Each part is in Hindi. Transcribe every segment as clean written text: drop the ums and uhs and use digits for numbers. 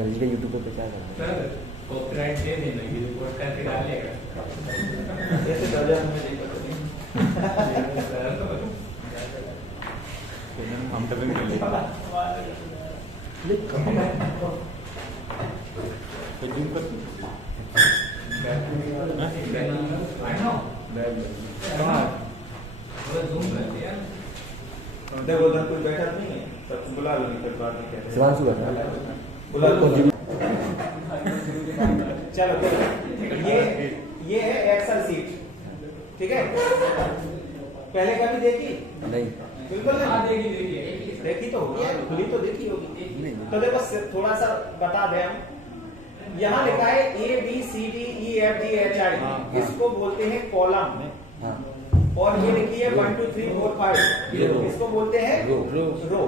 सर जी का यूट्यूब पे क्या करते हैं सर कॉपीराइट दे देना कि रिपोर्ट करके डालेगा जैसे दर्जन में देखो हम तक नहीं ले तो जूम कर आई नो जूम कर दिया देखो उधर कोई बैठा नहीं है, सब बुला लो, नहीं बात नहीं कहते शिवांशु बैठा बुला लो। चलो ये है एक्सेल सीट, ठीक है। पहले कभी देखी? नहीं बिल्कुल हाँ नहीं देखी देखी तो होगी यार, खुली तो देखी होगी। नहीं। तो देखो थोड़ा सा बता दें हम, यहाँ लिखा है A B C D E F G H I, हाँ। इसको बोलते हैं कॉलम। हाँ और ये लिखी है 1 2 3 4 5, इसको बोलते हैं रो।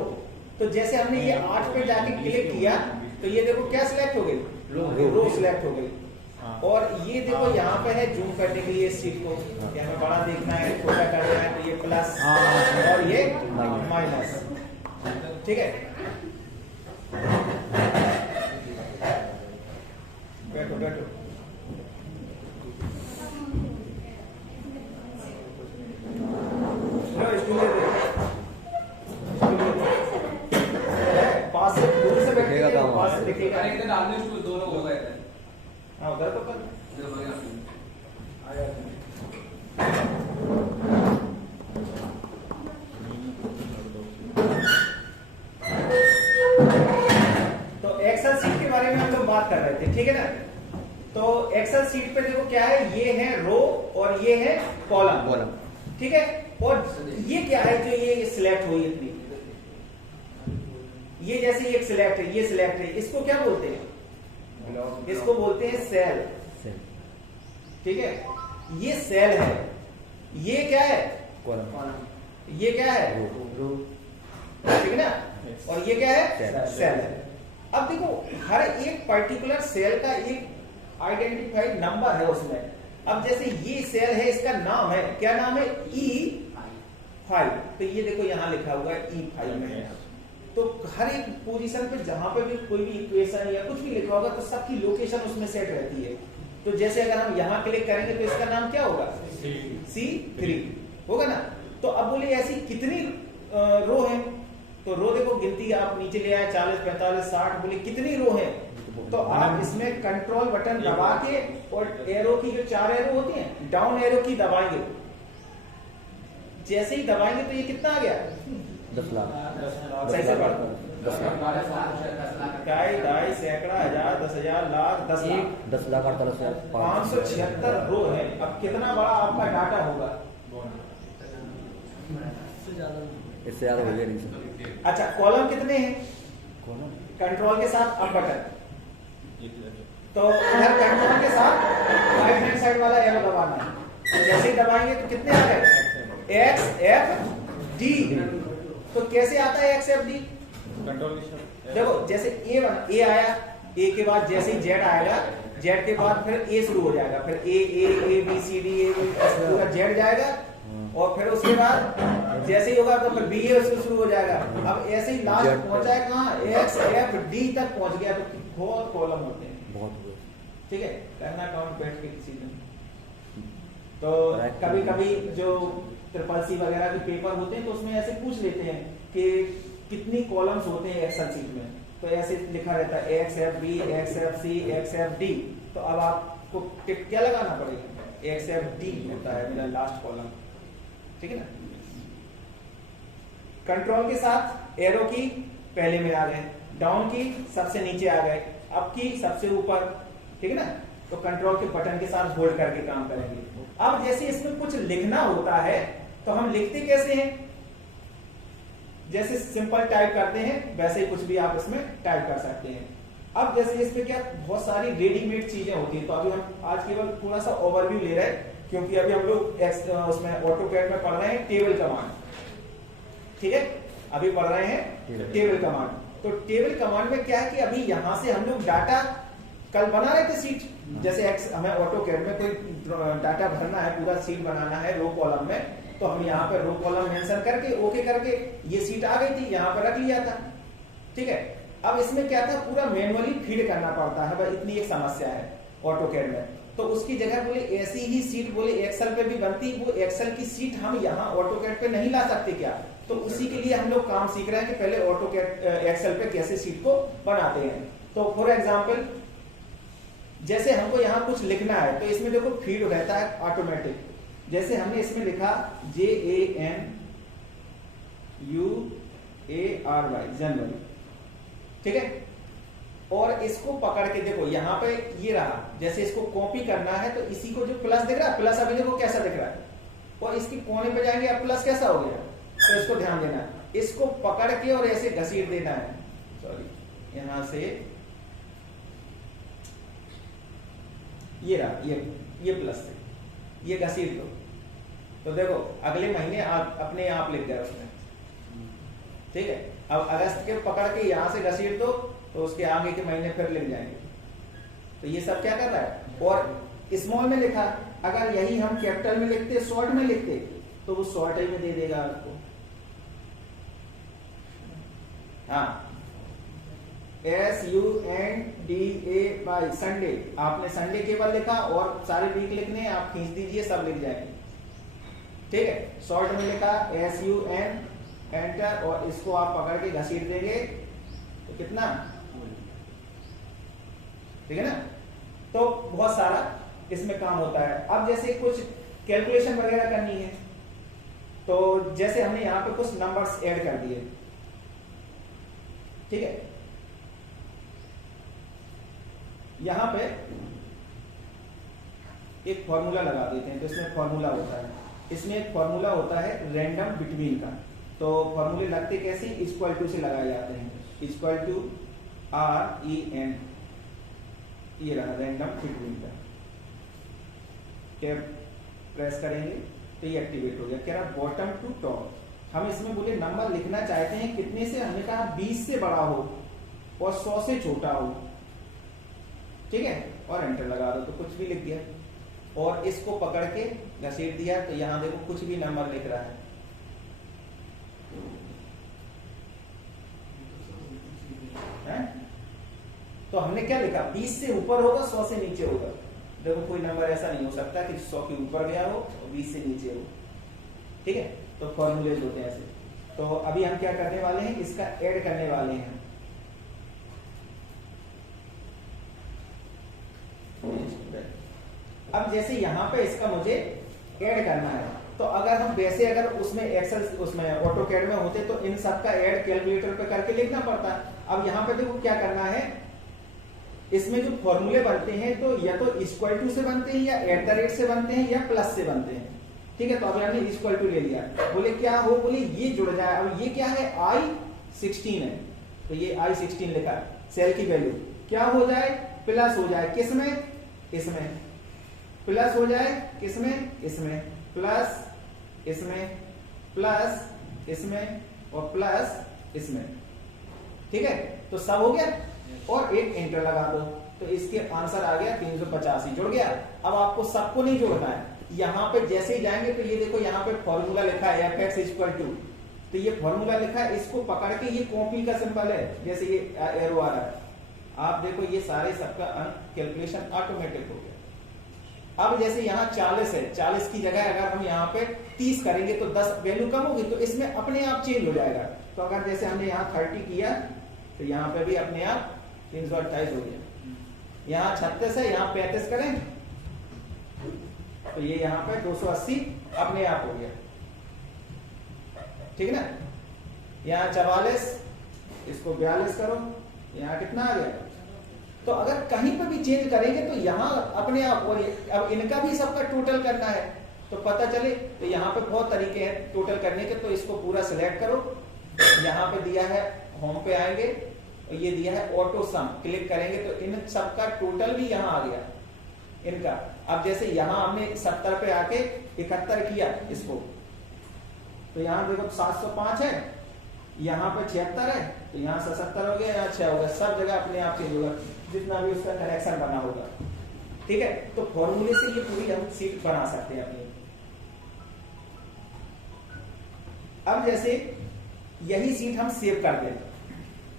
तो जैसे हमने ये 8 पे जाके क्लिक किया तो ये देखो क्या सिलेक्ट हो गई, रो सिलेक्ट हो गई। और ये देखो यहाँ पे है जूम करने के लिए इस सीट को, या हमें बड़ा देखना है छोटा करना है तो ये प्लस और ये माइनस, ठीक है। बैठो बैठो, पास से दूर से बैठेगा तो पास से दिखेगा। अरे इधर आदमी स्टूल दोनों हो गए थे हाँ उधर तो कर। तो एक्सेल सीट के बारे में हम लोग बात कर रहे थे, ठीक है ना। तो एक्सेल सीट पे देखो क्या है, ये है रो और ये है कॉलम, ठीक है। और ये क्या है जो ये सिलेक्ट हुई इतनी, ये जैसे एक सिलेक्ट है, ये सिलेक्ट है, इसको क्या बोलते हैं? इसको बोलते हैं सेल, ठीक है। ये सेल है, ये क्या है? कॉलम। ये क्या है? रो, ठीक है ना। और ये क्या है? सेल है। अब देखो हर एक पर्टिकुलर सेल का एक आइडेंटिफाइड नंबर है उसमें। अब जैसे ये सेल है, इसका नाम है, क्या नाम है? E5। तो ये देखो यहाँ लिखा हुआ है E5 में। तो हर एक पोजीशन पे जहां पे भी कोई भी इक्वेशन या कुछ भी लिखा होगा तो सबकी लोकेशन उसमें सेट रहती है। तो जैसे अगर हम यहाँ क्लिक करेंगे तो इसका नाम क्या होगा? C3 होगा ना। तो अब बोले ऐसी कितनी रो है? तो रो देखो गिनती आप नीचे ले आए, 40 45 60, बोले कितनी रो है? तो आप इसमें कंट्रोल बटन दबा के और एरो की जो 4 एरो होती हैं, डाउन एरो की दबाएंगे। जैसे ही दबाएंगे तो ये कितना आ गया? 10 लाख। सही से पढ़। 2 सैकड़ा हजार 10,000 लाख 10 लाख 10 लाख 48,000 576 रो है। अब कितना बड़ा आपका डाटा होगा? इससे ज्यादा हो गया नहीं सर। अच्छा कॉलम कितने हैं? कॉलम कंट्रोल के साथ अप बटन, तो इधर कंट्रोल के साथ राइट हैंड साइड वाला एरो दबाना है। तो जैसे ही दबाएंगे तो कितने आ गए? X F D. तो कैसे आता है एक्स एफ डी? कंट्रोल देखो जैसे ए आया, ए के बाद जैसे ही जेड आएगा, जेड के बाद फिर ए शुरू हो जाएगा, फिर ए बी सी डी पूरा जेड जाएगा, और फिर उसके बाद जैसे ही होगा तो फिर बी ए शुरू हो जाएगा। अब ऐसे ही लास्ट पहुंचा है कहाँ? एक्स एफ डी तक पहुंच गया। तो बहुत कॉलम होते हैं, बहुत, ठीक है। करना काउंट बैठ के किसी दिन। तो कभी कभी जो ट्रिपल-सी वगैरह के पेपर होते हैं तो उसमें ऐसे पूछ लेते हैं कि कितनी कॉलम्स होते हैं एक्सेल सीट में। तो ऐसे लिखा रहता है X F B, X F C, X F D. तो अब आपको टिक क्या लगाना पड़ेगा? एक्स एफ डी होता है मेरा लास्ट कॉलम, ठीक है ना। कंट्रोल के साथ एरो की पहले में आ गए, डाउन की सबसे नीचे आ गए, अप की सबसे ऊपर, ठीक है ना। तो कंट्रोल के बटन के साथ होल्ड करके काम करेंगे। अब जैसे इसमें कुछ लिखना होता है तो हम लिखते कैसे हैं? जैसे सिंपल टाइप करते हैं वैसे ही कुछ भी आप इसमें टाइप कर सकते हैं। अब जैसे इसमें क्या बहुत सारी रेडीमेड चीजें होती हैं, तो अभी हम आज केवल थोड़ा सा ओवरव्यू ले रहे हैं, क्योंकि अभी हम लोग उसमें ऑटोकैड में पढ़ रहे हैं टेबल कमांड, ठीक है। अभी पढ़ रहे हैं टेबल कमांड। तो टेबल कमांड में क्या है कि अभी यहां से हम लोग डाटा कल बना रहे थे सीट, जैसे हमें ऑटोकैड में कोई डाटा भरना है, पूरा सीट बनाना है रो कॉलम में, तो हम यहाँ पे रो कॉलम मेंशन करके ओके करके ये सीट आ गई थी, यहाँ पर रख लिया था, ठीक है। अब इसमें क्या था, पूरा मैनुअली फीड करना पड़ता है, भाई इतनी एक समस्या है ऑटोकैड में। तो उसकी जगह बोले ऐसी ही सीट बोले एक्सेल पे भी बनती, वो एक्सेल की सीट हम यहाँ ऑटोकैड पे नहीं ला सकते क्या? तो उसी के लिए हम लोग काम सीख रहे हैं कि पहले ऑटोकैड एक्सेल पे कैसे सीट को बनाते हैं। तो फॉर एग्जांपल जैसे हमको यहाँ कुछ लिखना है तो इसमें देखो फीड रहता है ऑटोमेटिक। जैसे हमने इसमें लिखा JANUARY जनवरी, ठीक है। और इसको पकड़ के देखो यहाँ पे ये रहा, जैसे इसको कॉपी करना है तो इसी को जो प्लस दिख रहा है, प्लस अभी देखो कैसा दिख रहा है, और इसकी कोने पे जाएंगे अब प्लस कैसा हो गया, तो इसको ध्यान देना है। इसको पकड़ के और ऐसे घसीट देना है, सॉरी यहां से ये रहा, ये प्लस से ये घसीट दो, तो देखो अगले महीने आप अपने आप लिख गए उसमें, ठीक है। अब अगस्त के पकड़ के यहां से घसीट दो तो उसके आगे के महीने फिर लिख जाएंगे। तो ये सब क्या कर रहा है, और स्मॉल में लिखा, अगर यही हम कैपिटल में लिखते, शॉर्ट में लिखते, तो वो शॉर्ट ही में दे देगा आपको। हाँ, SUNDAY संडे, आपने संडे केवल लिखा और सारे वीक लिखने हैं, आप खींच दीजिए सब लिख जाएंगे, ठीक है। शॉर्ट में लिखा SUN एंटर, और इसको आप पकड़ के घसीट देंगे तो कितना, ठीक है ना। तो बहुत सारा इसमें काम होता है। अब जैसे कुछ कैलकुलेशन वगैरह करनी है तो जैसे हमने यहां पे कुछ नंबर्स ऐड कर दिए, ठीक है। यहां पे एक फॉर्मूला लगा देते हैं, तो इसमें फॉर्मूला होता है, इसमें एक फॉर्मूला होता है रैंडम बिटवीन का। तो फॉर्मूले लगते कैसे, इक्वल टू से लगाए जाते हैं, इक्वल टू REN, ये रहा रैंडम बिटवीन का। क्या प्रेस करेंगे तो ये एक्टिवेट हो गया। कह रहा बॉटम टू टॉप, हम इसमें बोले नंबर लिखना चाहते हैं कितने से, हमने कहा 20 से बड़ा हो और 100 से छोटा हो, ठीक है। और एंटर लगा दो तो कुछ भी लिख दिया, और इसको पकड़ के घसीट दिया तो यहां देखो कुछ भी नंबर लिख रहा है, तो हमने क्या लिखा, 20 से ऊपर होगा 100 से नीचे होगा। देखो कोई नंबर ऐसा नहीं हो सकता कि 100 के ऊपर गया हो और 20 से नीचे हो, ठीक है। तो फॉर्मूलेज होते हैं ऐसे। तो अभी हम क्या करने वाले हैं, इसका ऐड करने वाले हैं। अब जैसे यहां पे इसका मुझे ऐड करना है, तो अगर हम वैसे अगर उसमें एक्सेल उसमें ऑटोकैड में होते तो इन सब का ऐड कैलकुलेटर पे करके लिखना पड़ता। अब यहाँ पे देखो क्या करना है, इसमें जो फॉर्मूले बनते हैं तो या तो इक्वल टू से बनते हैं, या एट द रेट से बनते हैं, या प्लस से बनते हैं, ठीक है। तो अब हमने इक्वल टू ले लिया, बोले क्या हो, बोले ये जुड़ जाए। अब ये क्या है, I16 है, तो ये I16 लिखा, सेल की वैल्यू क्या हो जाए, प्लस हो जाए, किसमें, इसमें, प्लस हो जाए किसमें, इसमें, प्लस इसमें, प्लस इसमें, और प्लस इसमें, ठीक है। तो सब हो गया, और एक एंटर लगा दो तो इसके आंसर आ गया 385, जुड़ गया। अब आपको सबको नहीं जोड़ना है, यहां पे जैसे ही जाएंगे तो ये देखो यहाँ पे फॉर्मूला लिखा है fx इक्वल टू, तो ये फॉर्मूला लिखा है, इसको पकड़ के ये कॉपी का सिंबल है, जैसे ये एरो आ रहा है, आप देखो ये सारे सबका कैलकुलेशन ऑटोमेटिक हो गया। अब जैसे यहाँ 40 है, 40 की जगह अगर हम यहाँ पे 30 करेंगे तो 10 वैल्यू कम होगी, तो इसमें अपने आप चेंज हो जाएगा। तो अगर जैसे हमने यहाँ 30 किया तो यहाँ पे भी अपने आप 328 हो गया। यहाँ 36 है, यहाँ 35 करें तो ये यहाँ पे 280 अपने आप हो गया, ठीक है ना। यहाँ 44, इसको 42 करो, यहाँ कितना आ गया। तो अगर कहीं पर भी चेंज करेंगे तो यहाँ अपने आप, और अब इनका भी सबका टोटल करना है तो पता चले, तो यहाँ पे बहुत तरीके हैं टोटल करने के। तो इसको पूरा सिलेक्ट करो, यहाँ पे दिया है होम पे आएंगे, और ये दिया है ऑटो सम, क्लिक करेंगे तो इन सबका टोटल भी यहाँ आ गया इनका। अब जैसे यहाँ हमने 70 पे आके 71 किया इसको, तो यहाँ देखो 705 है, यहाँ पे 76 है, तो यहाँ 77 हो गया, यहाँ 6 हो गया, सब जगह अपने आप चेंज होगा जितना भी उसका कनेक्शन बना होगा, ठीक है। तो फॉर्मूले से ये पूरी हम सीट बना सकते हैं अपनी। अब जैसे यही सीट हम सेव कर दें,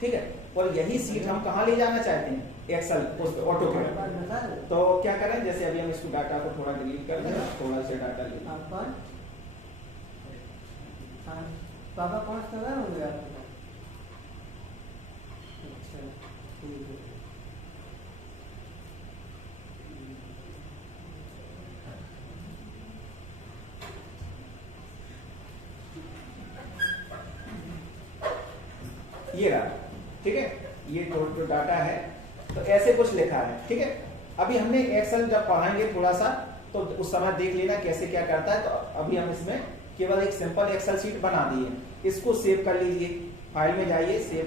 ठीक है, और यही सीट हम कहाँ ले जाना चाहते हैं, एक्सेल उस ऑटोकैड। तो क्या करें, जैसे अभी हम इसको डाटा को थोड़ा डिलीट कर दें, थोड़ा सा डाटा ले पापा 5 कलर होंगे आपके पास? अच्छा ठीक है। ये रहा, ठीक है, ये जो डाटा है तो ऐसे कुछ लिखा है, ठीक है। अभी हमने एक्सेल जब पढ़ाएंगे थोड़ा सा तो उस समय देख लेना कैसे क्या करता है। तो अभी हम इसमें केवल एक सिंपल एक्सेल शीट बना दी है, इसको सेव कर लीजिए, फाइल में जाइए, सेव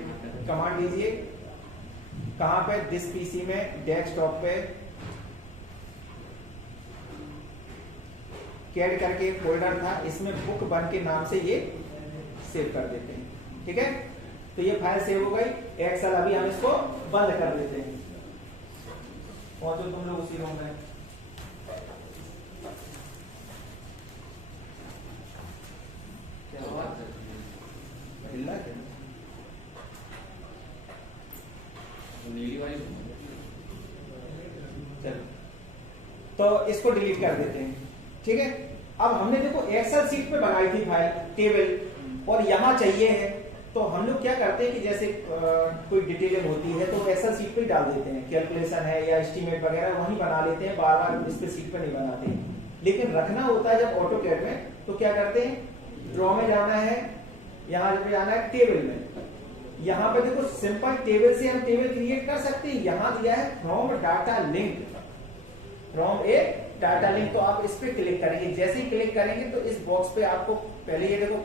कमांड दीजिए, कहां पे, दिस पीसी में, डेस्कटॉप पे कैड करके एक फोल्डर था, इसमें बुक 1 के नाम से ये सेव कर देते हैं, ठीक है। तो ये फाइल सेव हो गई, एक्सेल अभी हम इसको बंद कर देते हैं। पहुंचो तुम लोग उसी रूम में। क्या हुआ, हिलना क्या? नीली वाली चलो, तो इसको डिलीट कर देते हैं, ठीक है। अब हमने देखो एक्सेल सीट पे बनाई थी फाइल टेबल, और यहां चाहिए है, तो हम लोग क्या करते हैं कि जैसे कोई डिटेल होती है तो एक्सेल सीट पे ही डाल देते हैं, कैलकुलेशन है या एस्टीमेट वगैरह वहीं बना लेते हैं, बार बार इस पे सीट पे नहीं बनाते हैं। लेकिन रखना होता है जब ऑटोकैड में, तो क्या करते हैं, ड्रॉ में जाना है, यहाँ पे जाना है टेबल में, यहाँ पे देखो सिंपल टेबल से हम टेबल क्रिएट कर सकते हैं। यहाँ दिया है from data link, from A data link, तो आप इस पे क्लिक करेंगे, जैसे ही क्लिक करेंगे तो इस बॉक्स पे आपको पहले ये देखो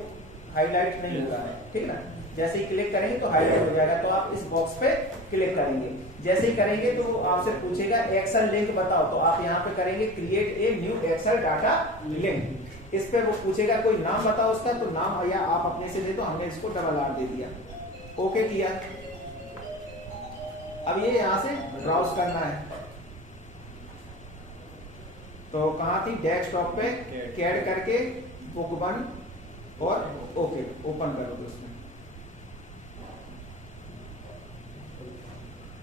हाईलाइट नहीं हो रहा है, ठीक है ना, जैसे ही क्लिक करेंगे तो हाईलाइट हो जाएगा। तो आप इस बॉक्स पे क्लिक करेंगे, जैसे ही करेंगे तो आपसे पूछेगा एक्सेल लिंक बताओ, तो आप यहाँ पे करेंगे create a new Excel data link. इस पे वो पूछेगा कोई नाम बताओ उसका, तो नाम या आप अपने से दे दो, हमने इसको डबल आर दे दिया, ओके किया। अब ये यहाँ से ब्राउज करना है, तो कहाँ थी, डेस्कटॉप पे कैड करके बुक 1 और ओके ओपन करो तो उसमें,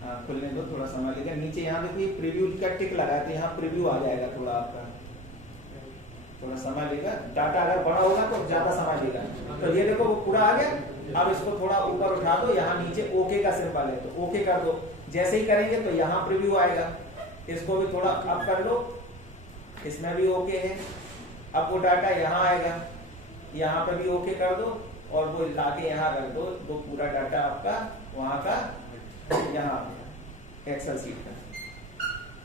हाँ खुलने दो, थोड़ा समय लगेगा। नीचे यहाँ देखिए प्रीव्यू का टिक लगा है, तो यहाँ प्रीव्यू आ जाएगा, थोड़ा आपका थोड़ा समय लेगा, डाटा अगर बड़ा होगा तो ज्यादा समय लेगा। तो ये देखो वो पूरा आ गया। अब इसको थोड़ा ऊपर उठा दो, यहाँ नीचे ओके का सिंबल है तो ओके कर दो, जैसे ही करेंगे तो यहाँ प्रीव्यू आएगा, इसको भी थोड़ा अप कर लो, इसमें भी ओके है। अब वो डाटा यहाँ आएगा, यहाँ पे भी ओके कर दो और वो लाके यहाँ रख दो, तो पूरा डाटा आपका वहां का यहाँ एक्सेल सीट का,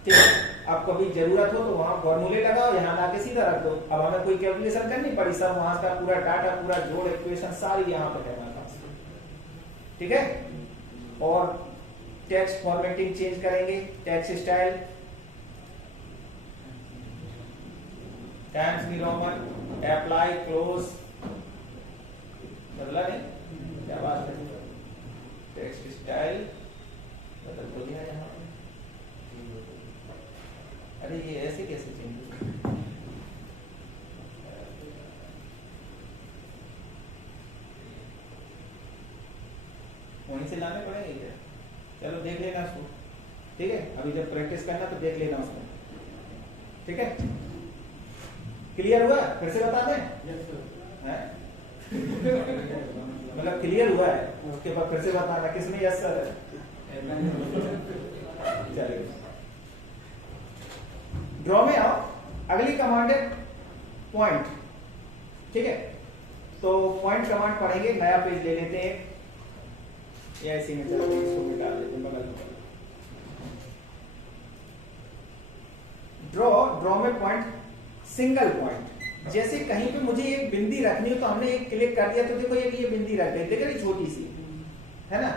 ठीक है। अब कभी जरूरत हो तो वहां फॉर्मूले लगाओ, यहाँ लाके सीधा रख दो। अब हमें कोई कैलकुलेशन करनी पड़ी, सब वहां का पूरा डाटा, पूरा जोड़, इक्वेशन सारी यहाँ पे है हमारे पास, ठीक है। और टेक्स्ट फॉर्मेटिंग चेंज करेंगे, text style times new Roman, apply close, बदला नहीं, क्या बात है, टेक्स्ट स्टाइल बदल तो गया यहाँ पे। अरे ये ऐसे कैसे चेंज, वहीं से लाने पड़ेंगे क्या? चलो देख लेना उसको, ठीक है। अभी जब प्रैक्टिस करना तो देख लेना उसको, ठीक है। क्लियर हुआ, फिर से बता दें, मतलब क्लियर हुआ है, उसके बाद फिर से बताना किसमें यस सर है। चलिए ड्रॉ में आओ, अगली कमांड है पॉइंट, ठीक है। तो पॉइंट कमांड पढ़ेंगे, नया पेज ले लेते हैं, या इसी में चलो इसको मिटा देते हैं बगल में। ड्रॉ में पॉइंट, सिंगल पॉइंट, जैसे कहीं पे मुझे एक बिंदी रखनी हो तो हमने एक क्लिक कर दिया तो देखो ये बिंदी रख गई, देखो ये छोटी सी है ना,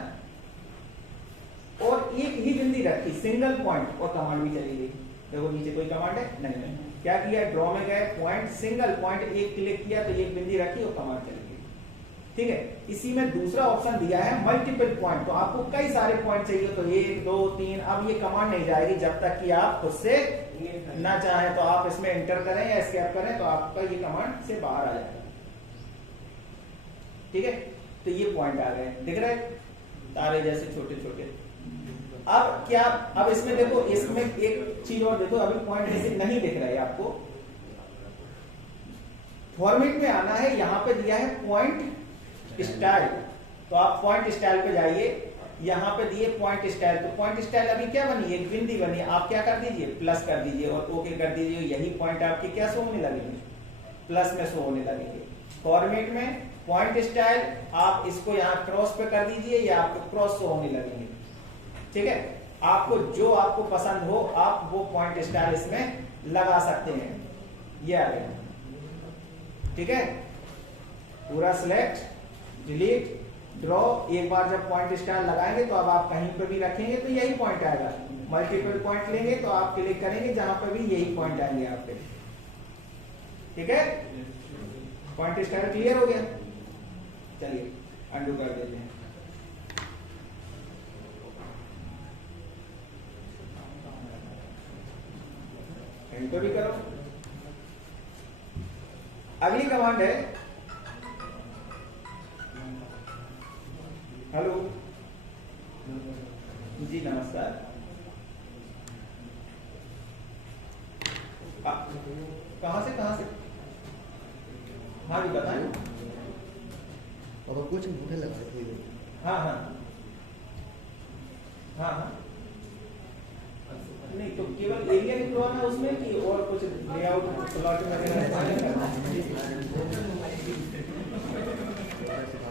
और एक ही बिंदी रखी, सिंगल पॉइंट, और कमांड भी चली गई। देखो नीचे कोई कमांड है नहीं, क्या किया, ड्रॉ में गए, पॉइंट, सिंगल पॉइंट, एक क्लिक किया तो एक बिंदी रखी और कमांड चली गई, ठीक है। इसी में दूसरा ऑप्शन दिया है मल्टीपल पॉइंट, तो आपको कई सारे पॉइंट चाहिए तो 1 2 3, अब ये कमांड नहीं जाएगी जब तक कि आप खुद से ना चाहे, तो आप इसमें एंटर करें या एस्केप करें तो आपका ये कमांड से बाहर आ जाएगा, ठीक है। तो ये पॉइंट आ गए, दिख रहा है, तारे जैसे छोटे छोटे। अब क्या, अब इसमें देखो, इसमें एक चीज और देखो, अभी पॉइंट जैसे नहीं दिख रहा है आपको, फॉर्मेट में आना है, यहां पे दिया है पॉइंट स्टाइल, तो आप पॉइंट स्टाइल पे जाइए, यहां पे दिए पॉइंट स्टाइल, तो पॉइंट स्टाइल अभी क्या बनी, एक बिंदी बनी, आप क्या कर दीजिए, प्लस कर दीजिए और ओके कर दीजिए, यही पॉइंट आपके क्या शो होने लगेंगे, प्लस में शो होने लगेंगे। फॉर्मेट में पॉइंट स्टाइल, आप इसको यहाँ क्रॉस पे कर दीजिए, या आपको क्रॉस शो होने लगेंगे, ठीक है। आपको जो आपको पसंद हो, आप वो पॉइंट स्टाइल इसमें लगा सकते हैं, ये आ गया, ठीक है। पूरा सिलेक्ट, डिलीट, ड्रॉ, एक बार जब पॉइंट स्टाइल लगाएंगे तो अब आप कहीं पे भी रखेंगे तो यही पॉइंट आएगा, मल्टीपल पॉइंट लेंगे तो आप क्लिक करेंगे जहां पे भी यही पॉइंट आएंगे आपके, ठीक है। पॉइंट स्टाइल क्लियर हो गया, चलिए अंडू कर देते हैं। इनको भी करो। अगली कमांड है, हेलो जी नमस्कार, कहां से, हाँ जी बताएं। अब कुछ मुझे लग सकती है। हाँ हाँ हाँ हाँ, नहीं तो केवल एरिया निकलवाना उसमें, कि और कुछ लेआउट प्लॉट वगैरह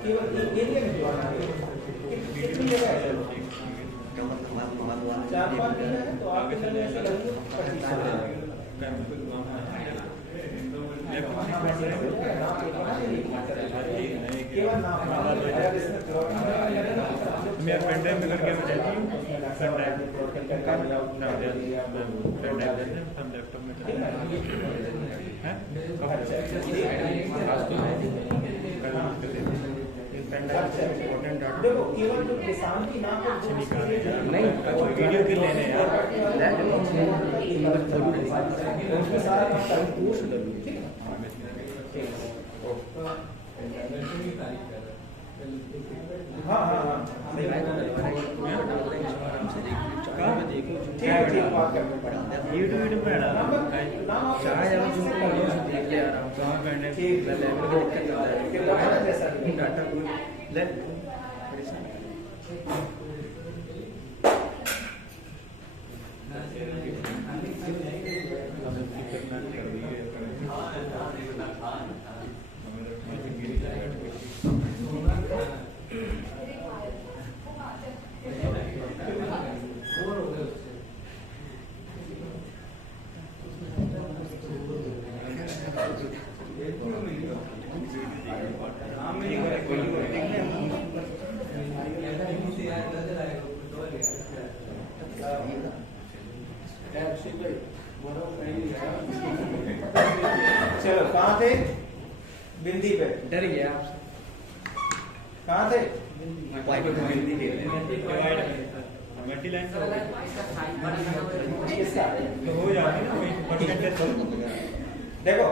केवल एरिया निकलवाना है। कितनी जगह है, 4-5 जगह है, तो आप ऐसे लगेंगे 25 केवल नाम, अगर इसमें मैं पेनड्राइव में करके मैं देती हूँ, हम लैपटॉप में देखो केवल जो किसान की नाम नहीं, वीडियो के लेने हैं उसमें सारा काम करेंगे, ठीक है। हाँ हाँ हाँ ठीक बात करते पड़ा यूट्यूब पे चलो कहाँ थे, बिंदी पे, डर गया कहाँ थे, मल्टी लाइन का इसका हो जाएगा। देखो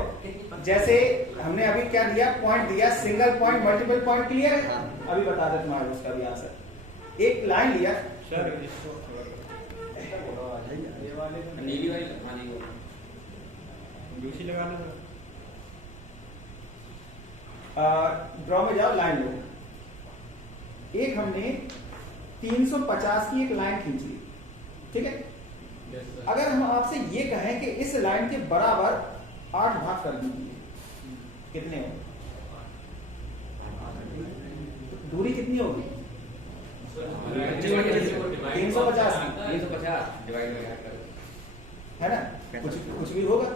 जैसे हमने अभी क्या दिया, पॉइंट दिया, single point, multiple point, clear है। अभी बता दे तुम्हारे उसका भी आंसर। एक लाइन लिया सर, नीली वाली लगाने को दूसरी लगा लो ड्रॉ में जाओ, लाइन लो। एक हमने 350 की एक लाइन खींची, ठीक है। अगर हम आपसे ये कहें कि इस लाइन के बराबर 8 भाग कर दीजिए, कितने हो, दूरी कितनी होगी, 350 है ना, कुछ भी होगा।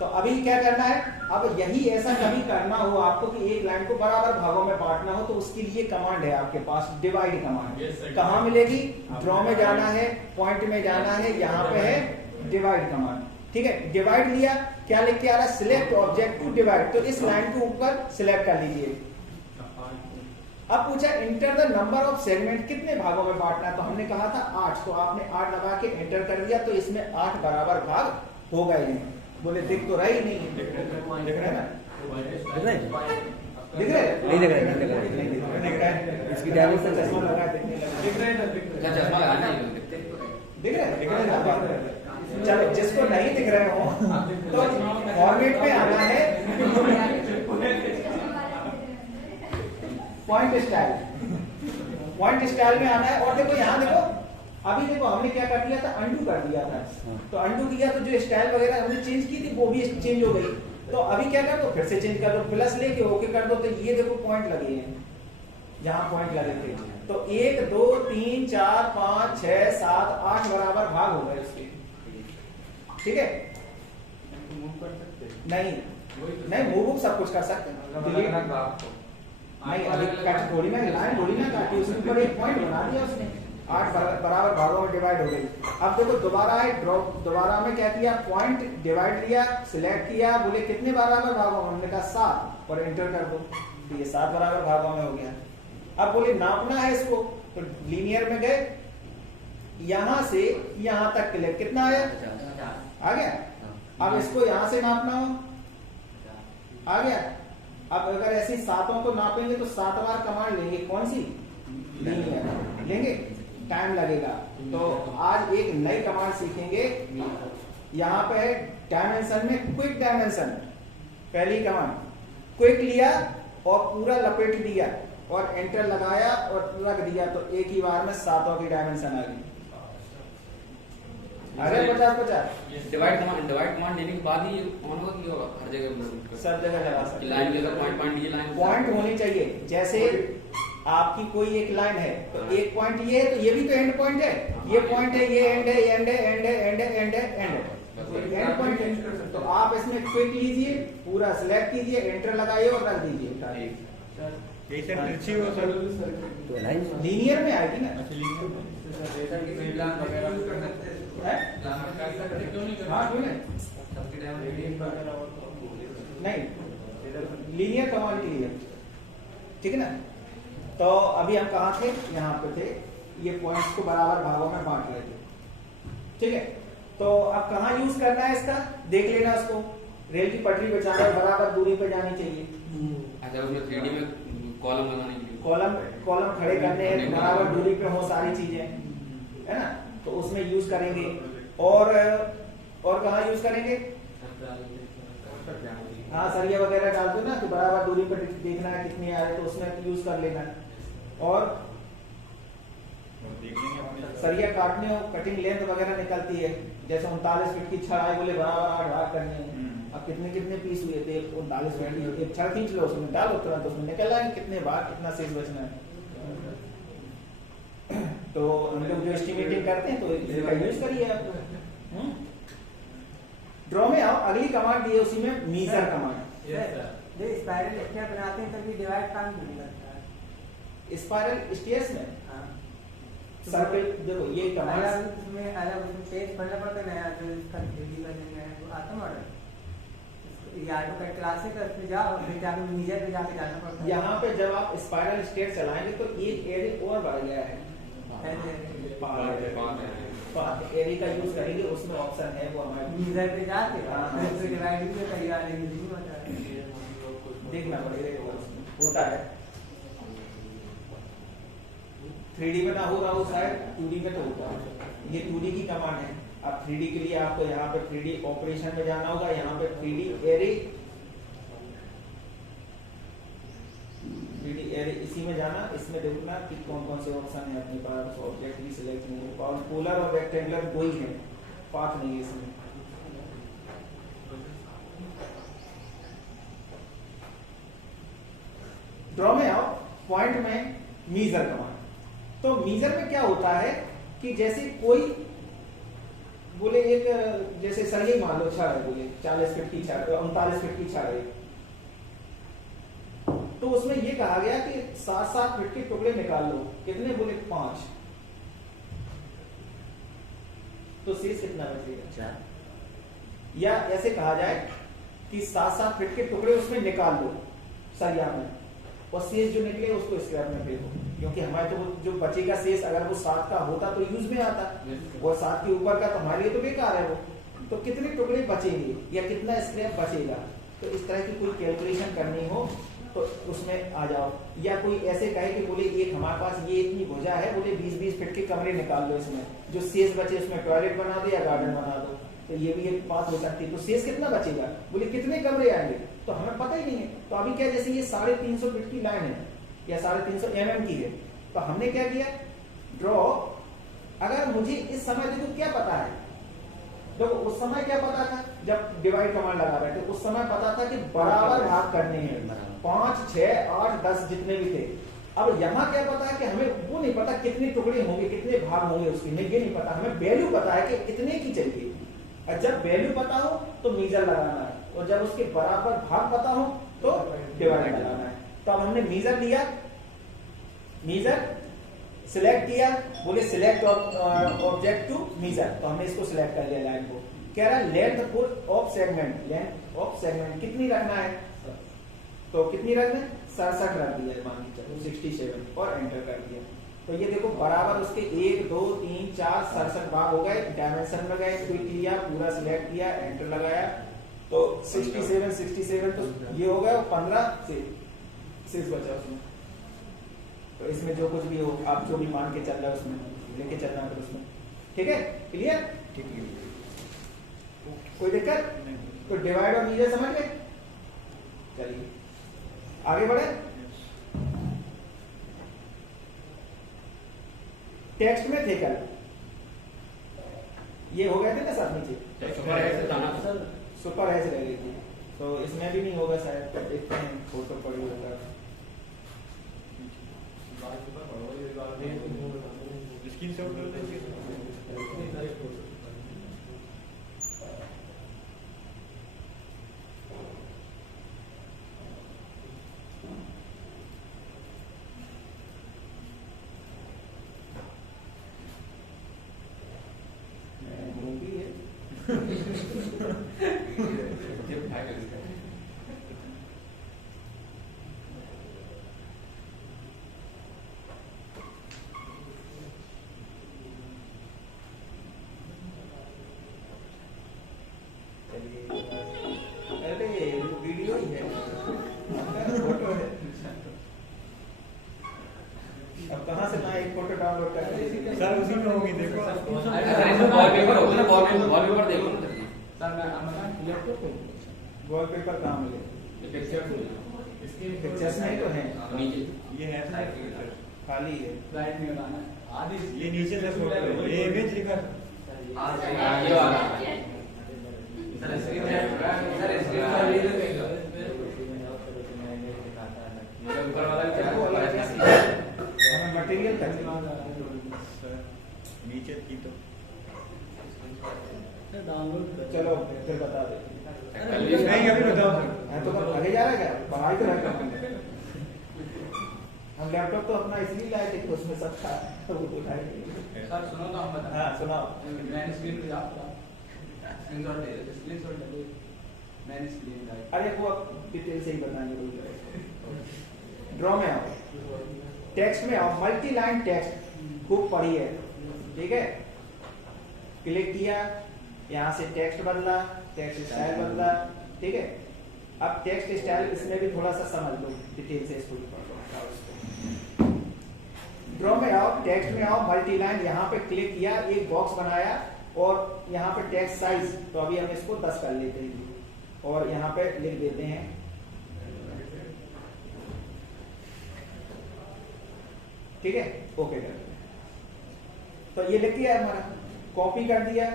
तो अभी क्या करना है, अब यही ऐसा कभी करना हो आपको कि एक लाइन को बराबर भागों में बांटना हो, तो उसके लिए कमांड है आपके पास, डिवाइड कमांड। कहाँ मिलेगी, ड्रॉ में जाना है, पॉइंट में जाना है, यहाँ पे है डिवाइड कमांड, ठीक है। डिवाइड लिया, क्या लिख के आ रहा है, सिलेक्ट ऑब्जेक्ट टू डिवाइड, तो इस लाइन को ऊपर सिलेक्ट कर लीजिए। अब पूछा enter the number of segment, कितने भागों में बांटना है, तो हमने कहा था 8, तो आपने 8 दबा के एंटर कर दिया, तो इसमें 8 बराबर भाग हो गए हैं। बोले दिख तो रहा ही नहीं, दिख रहा है ना, दिख रहा है? दिख रहा है, नहीं दिख रहा है, नहीं दिख रहा है। नहीं दिख रहा है। इसकी इसकी डायमेंशन चश्मा लगा देखने लगा। अच्छा चश्मा लगाना है दिखते हैं। दिख रहे चलो जिसको नहीं दिख रहे हो तो फॉर्मेट में आना है पॉइंट स्टाइल में आना है। और देखो यहाँ देखो अभी देखो हमने क्या कर दिया था, अंडू कर दिया था। तो अंडू किया तो जो स्टाइल वगैरह हमने चेंज की थी वो भी चेंज हो गई। तो अभी क्या कर दो, फिर से चेंज कर दो, प्लस लेके ओके कर दो। तो ये देखो पॉइंट लगे हैं, जहां पॉइंट लगे थे। तो 1 2 3 4 5 6 7 8 बराबर भाग हो गए उसके। ठीक है, नहीं नहीं मूव सब कुछ कर सकते हैं। नहीं अभी कट थोड़ी ना, लाइन थोड़ी ना काटी, उसके ऊपर एक पॉइंट बना दिया उसने। 8 बराबर भागों में डिवाइड हो गई। अब देखो दोबारा है ड्रॉप, दोबारा में क्या किया, पॉइंट डिवाइड लिया, सिलेक्ट किया, बोले कितने बराबर भागों में, हमने कहा 7 और एंटर कर दो। तो ये 7 बराबर भागों में हो गया। अब बोले नापना है इसको, तो लीनियर में गए, यहां से यहां तक के लिए कितना आया, आ गया। अब इसको यहां से नापना हो, आ गया। अब अगर ऐसी सातों को नापेंगे तो 7 बार कमांड लेंगे, कौन सी, लीनियर लेंगे, टाइम लगेगा। तो आज एक नई कमांड सीखेंगे। यहाँ पे है डायमेंशन में क्विक डायमेंशन। पहली कमांड क्विक लिया और पूरा लपेट दिया और एंटर लगाया और रख दिया, तो एक ही बार में 7 की डायमेंशन आ गई। अरे 50 डिवाइड कमांड देने के बाद ही ऑन होगा कि हर जगह सब जगह लगा सकते लाइन जगह पॉइंट होनी चाहिए। जैसे आपकी कोई एक लाइन है तो एक पॉइंट ये है, तो ये भी तो एंड पॉइंट है, ये पॉइंट है, ये एंड है, एंड है, एंड है, एंड है, एंड है, एंड है, एंड पॉइंट है। तो आप इसमें क्विक लीजिए, पूरा सिलेक्ट कीजिए, एंटर लगाइए और रख दीजिए। लीनियर में आएगी ना, नहीं लीनियर कमांड के लिए, ठीक है ना। तो अभी हम कहाँ थे, यहाँ पे थे, ये पॉइंट्स को बराबर भागों में बांट रहे थे। ठीक है, तो अब कहाँ यूज करना है इसका, देख लेना उसको। रेल की पटरी पे जाना है, बराबर दूरी पे जानी चाहिए। अच्छा उसमें 3D में कॉलम लगाने के लिए कॉलम खड़े करने हैं, बराबर दूरी पे हो सारी चीजें, है ना। तो उसमें यूज करेंगे। और कहाँ यूज करेंगे, हाँ सरिया वगैरह डाल दो ना, तो बराबर दूरी पर देखना है कितनी आ रही है, तो उसमें यूज कर लेना है। और सरिया काटने और कटिंग लेंथ वगैरह निकलती है, जैसे 39 फीट की छड़ाई बोले बराबर 8 भाग करनी है। अब कितने पीस हुए थे, 39 फीट की एक छड़ खींच लो, उसमें डालो तुरंत, उसमें निकल आएंगे कितने भाग, कितना शेष बचना है। तो हम लोग जो एस्टिमेटिंग करते हैं तो इसका यूज करिए आप। ड्रॉ में आओ, अगली कमांड दी है उसी में मीजर कमांड। स्पाइरल स्टेयर बनाते हैं तभी डिवाइड काम नहीं करता है। स्पाइरल स्टेयर्स में सर्कल, देखो ये कमांड उसमें अलग पेज पढ़ना पड़ता है नया, जो इसका 3D करने है वो आता मॉडल या तो कट क्लासिक है, उसमें जाओ फिर जाके मीजर पे जाके जाना पड़ता है। यहाँ पे जब आप स्पाइरल स्टेयर चलाएंगे तो एक एरे और बढ़ गया है, एरे का यूज करेंगे, उसमें ऑप्शन है वो हमारे मीजर पे जाके फिर डिवाइड भी करिए, नहीं होता है, देखना पड़ेगा उसमें होता है। 3D में ना हो रहा हो शायद, 2D में तो होता है। ये 2D की कमांड है। अब 3D के लिए आपको यहाँ पे 3D ऑपरेशन में जाना होगा, यहाँ पे 3D एरे इसी में जाना, इसमें देखना कि कौन कौन से ऑप्शन है अपने पास। ऑब्जेक्ट भी सिलेक्ट नहीं है, पोलर और रेक्टेंगुलर कोई है, पाथ नहीं है इसमें। ड्रॉ में आओ, पॉइंट में मीजर कमांड। तो मीजर में क्या होता है कि जैसे कोई बोले एक, जैसे सरिया मान लो छड़ है, बोले 40 फीट की छड़, 39 फीट की छड़ है, तो उसमें ये कहा गया कि 7-7 फीट के टुकड़े निकाल लो। कितने, बोले 5, तो शेष कितना बचेगा, 4। या ऐसे कहा जाए कि 7-7 फीट के टुकड़े उसमें निकाल लो सरिया में, और शेष जो निकले उसको स्क्रैप में फेंको, क्योंकि हमारे तो जो बचेगा शेष, अगर वो 7 का होता तो यूज में आता, और 7 के ऊपर का तो हमारे लिए तो बेकार है वो। तो कितने टुकड़े बचेंगे या कितना स्क्रैप बचेगा, तो इस तरह की कोई कैलकुलेशन करनी हो तो उसमें आ जाओ। या कोई ऐसे कहे कि बोले एक हमारे पास ये इतनी भुजा है, बोले 20-20 फीट के कमरे निकाल लो, इसमें जो शेष बचे उसमें टॉयलेट बना दो या गार्डन बना दो, तो ये भी एक बात हो सकती है। तो शेष कितना बचेगा, बोले कितने कमरे आएंगे, तो हमें पता ही नहीं है। तो अभी क्या, जैसे ये 350 फीट की लाइन है या 350 mm की है, तो हमने क्या किया, ड्रॉ, अगर मुझे इस समय देखो क्या पता है, देखो उस समय क्या पता था जब डिवाइड कमांड लगा रहे थे, उस समय पता था कि बराबर भाग करने हैं, 5, 6, 8, 10 जितने भी थे। अब यहाँ क्या पता है कि हमें वो नहीं पता कितने टुकड़े होंगे, कितने भाग होंगे उसके, हमें ये नहीं पता, हमें वैल्यू पता है कि इतने की चाहिए। और जब वैल्यू पता हो तो मीजर लगाना है, और जब उसके बराबर भाग पता हो तो डिवाइड लगाना है। तो अब हमने मीजर लिया, मीजर सिलेक्ट किया, बोले सिलेक्ट ऑब्जेक्ट टू मीजर, तो हमने इसको सिलेक्ट कर लिया लाइन को। कह रहा है length of segment, length of segment कितनी रखना है, तो कितनी रखना है, 67 रख दिया, मान लीजिए चलो 67 और एंटर कर दिया। तो ये देखो बराबर उसके 1, 2, 3, 4 67 भाग हो गए, डायमेंशन में गए, क्लिक किया, पूरा सिलेक्ट किया, एंटर लगाया, तो 67 तो ये हो गया, 15 से 6 बचा उसमें। तो इसमें जो कुछ भी हो, आप जो भी मान के चल रहे हो उसमें लेके चलना है उसमें, ठीक है, क्लियर, ठीक है, कोई दिक्कत? तो डिवाइड और मीजर समझ गए, चलिए आगे बढ़े। टेक्स्ट में थे कल, ये हो गए थे ना सब नीचे, सुपर एज रह गई थी, तो इसमें भी नहीं होगा शायद, तो देखते हैं फोटो पड़ी होगा। स्क्रीनशॉट ले लीजिए। अरे वीडियो ही है, फोटो है, अब कहाँ से मैं एक फोटो डाउनलोड कर सर उसी में होगी, देखो वॉलपेपर होगा ना, वॉलपेपर देखो ना सर, मैं लैपटॉप पे वॉलपेपर कहाँ मिले, पिक्चर्स में ही तो है, नीचे ये है ना, खाली है, राइट में लगाना आधी ये नीचे से फोटो है, ये इमेज लिखा ये वाला सर स्क्रीन ऊपर वाला क्या हमें मटेरियल नीचे की तो चलो फिर बता दे, नहीं अभी बताओ सर। मैं तो आगे जा रहा है क्या, पढ़ाई तो रखा हम लैपटॉप तो अपना इसलिए लाए थे कि उसमें सब था, तो वो तो उठाए थे। सर सुनो तो हम बता, हाँ सुनाओ, मैंने स्क्रीन पे आप स्क्रीनशॉट ले, स्क्रीनशॉट ले, मैंने स्क्रीन पे, अरे वो अब डिटेल से ही बताएंगे। ड्रॉ में आओ, टेक्स्ट में आओ, मल्टी लाइन टेक्स्ट खूब पढ़ी है, ठीक है, क्लिक किया, यहाँ से टेक्स्ट बदला, टेक्स्ट स्टाइल बदला, ठीक है। अब टेक्स्ट स्टाइल इसमें भी थोड़ा सा समझ लो डिटेल से, इसको ड्रॉ में आओ, टेक्स्ट में आओ, मल्टी लाइन, यहाँ पे क्लिक किया, एक बॉक्स बनाया, और यहाँ पे टेक्स्ट साइज, तो अभी हम इसको 10 कर लेते हैं, और यहाँ पे लिख देते हैं ठीक है, ओके कर दिया। तो ये लिख दिया हमारा, कॉपी कर दिया,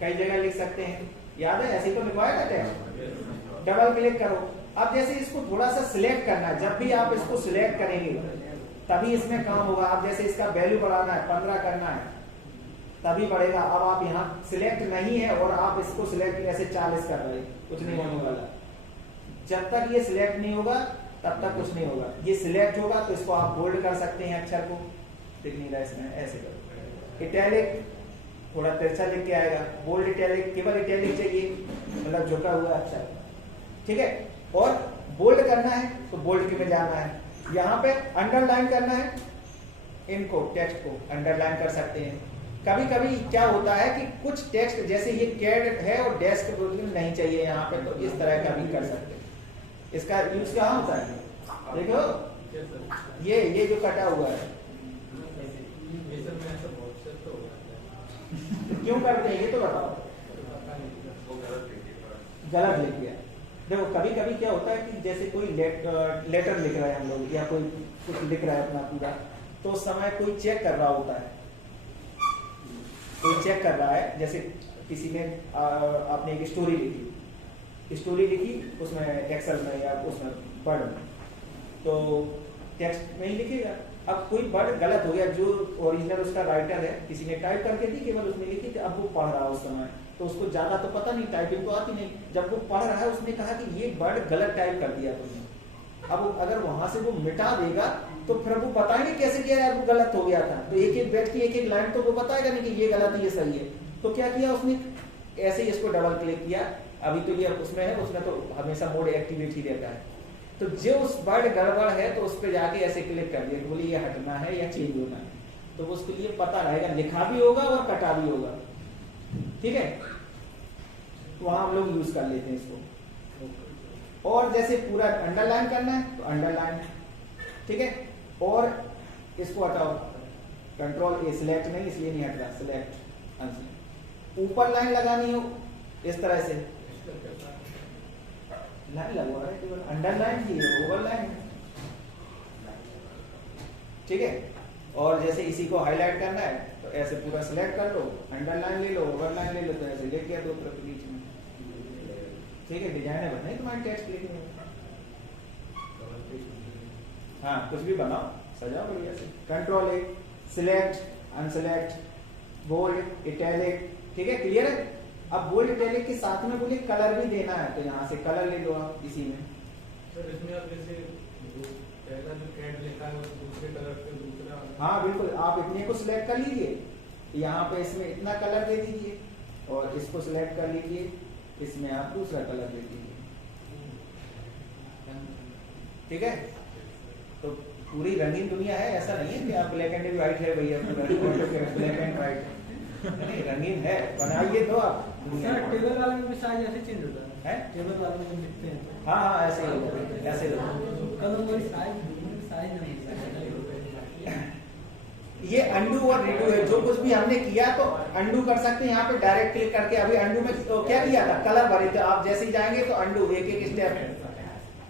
कई जगह लिख सकते हैं, याद है ऐसे तो लिखवाया था टेक्स्ट, डबल क्लिक करो। अब जैसे इसको थोड़ा सा सिलेक्ट करना है, जब भी आप इसको सिलेक्ट करेंगे तभी इसमें काम होगा। आप जैसे इसका वैल्यू बढ़ाना है, 15 करना है, तभी बढ़ेगा। अब आप यहाँ सिलेक्ट नहीं है और आप इसको सिलेक्ट ऐसे 40 कर रहे, कुछ नहीं होने वाला। जब तक ये सिलेक्ट नहीं होगा तब तक कुछ नहीं होगा। ये सिलेक्ट होगा तो इसको आप बोल्ड कर सकते हैं, अक्षर को दिख नहीं रहा इसमें, ऐसे करो। इटैलिक थोड़ा तिरछा लिख के आएगा, बोल्ड इटैलिक, केवल इटैलिक चाहिए, मतलब झुका हुआ अक्षर, ठीक है। और बोल्ड करना है तो बोल्ड में जाना है, यहाँ पे अंडरलाइन करना है, इनको टेक्स्ट को अंडरलाइन कर सकते हैं। कभी कभी क्या होता है कि कुछ टेक्स्ट जैसे ये कैड है और डेस्क नहीं चाहिए यहाँ पे, तो इस तरह का भी कर सकते हैं, इसका यूज कहाँ होता है देखो, ये जो कटा हुआ है तो क्यों करते हैं ये तो बताओ। गलत लिख दिया। देखो कभी कभी क्या होता है कि जैसे कोई लेटर लिख रहा है हम लोग, या कोई कुछ लिख रहा है अपना पूरा, तो उस समय कोई चेक कर रहा होता है, कोई चेक कर रहा है। जैसे किसी ने आपने एक स्टोरी लिखी उसमें एक्सेल में या उसमें वर्ड में, तो टेक्स्ट में ही लिखेगा। अब कोई वर्ड गलत हो गया, जो ओरिजिनल उसका राइटर है किसी ने टाइप करके दी, केवल उसने लिखी थी, अब वो पढ़ रहा है उस समय, तो उसको ज्यादा तो पता नहीं, टाइपिंग तो आती नहीं। जब वो पढ़ रहा है उसने कहा कि ये वर्ड गलत टाइप कर दिया तुमने। अब अगर वहां से वो मिटा देगा तो फिर वो बताएंगे कैसे किया यार, वो गलत हो गया था। तो एक एक व्यक्ति एक एक लाइन तो वो बताएगा नहीं कि ये गलत है ये सही है। तो क्या किया उसने, ऐसे ही इसको डबल क्लिक किया, अभी तो ये उसमें है, उसमें तो हमेशा मोड एक्टिवेट ही रहता है। तो जो उस वर्ड गड़बड़ है तो उस पर जाके ऐसे क्लिक कर दिया, बोले ये हटना है या चेंज होना है, तो उसके लिए पता रहेगा, लिखा भी होगा और कटा भी होगा। ठीक है, तो वहां हम लोग यूज कर लेते हैं इसको। और जैसे पूरा अंडरलाइन करना है तो अंडरलाइन, ठीक है। और इसको हटाओ, कंट्रोल ए, सिलेक्ट नहीं इसलिए नहीं हट रहा, सिलेक्ट अनसिलेक्ट। ऊपर लाइन लगानी हो इस तरह से, लाइन लगवा रहा है केवल, अंडरलाइन की है, ओवरलाइन, ठीक है। और जैसे इसी को हाईलाइट करना है तो ऐसे पूरा सिलेक्ट कर लो, अंडरलाइन ले लो, ओवरलाइन ले लो, तो ऐसे लिख दिया दो तरफ बीच में, ठीक है। डिजाइन है नहीं तुम्हारी टेक्स्ट लिखनी है, हाँ कुछ भी बनाओ, सजाओ बढ़िया से। Control A, select unselect, bold italic, ठीक है, क्लियर है। अब बोल्ड इटैलिक के साथ में बोले कलर भी देना है, तो यहाँ से कलर ले लो आप इसी में। सर इसमें आप जैसे पहला जो कैट लिखा है वो दूसरे कलर से दूसरा, हाँ बिल्कुल, आप इतने को सिलेक्ट कर लीजिए, यहाँ पे इसमें इतना कलर दे दीजिए, और इसको सिलेक्ट कर लीजिए, इसमें आप दूसरा कलर दे दीजिए, ठीक है। तो पूरी रंगीन दुनिया है, ऐसा नहीं है कि आप ब्लैक एंड व्हाइट है भैया, ब्लैक एंड व्हाइट नहीं, रंगीन है, बनाइए तो आप। टेबल वाले में भी साइज ऐसे चेंज होता है, टेबल वाले में लिखते हैं तो हाँ हाँ ऐसे ही होगा, ऐसे कलर वही साइज नहीं। ये अंडू और रिडू है, जो कुछ भी हमने किया तो अंडू कर सकते हैं, यहाँ पे डायरेक्ट क्लिक करके। अभी अंडू में तो क्या किया था, कलर भरे थे, आप जैसे ही जाएंगे तो अंडू, एक एक स्टेप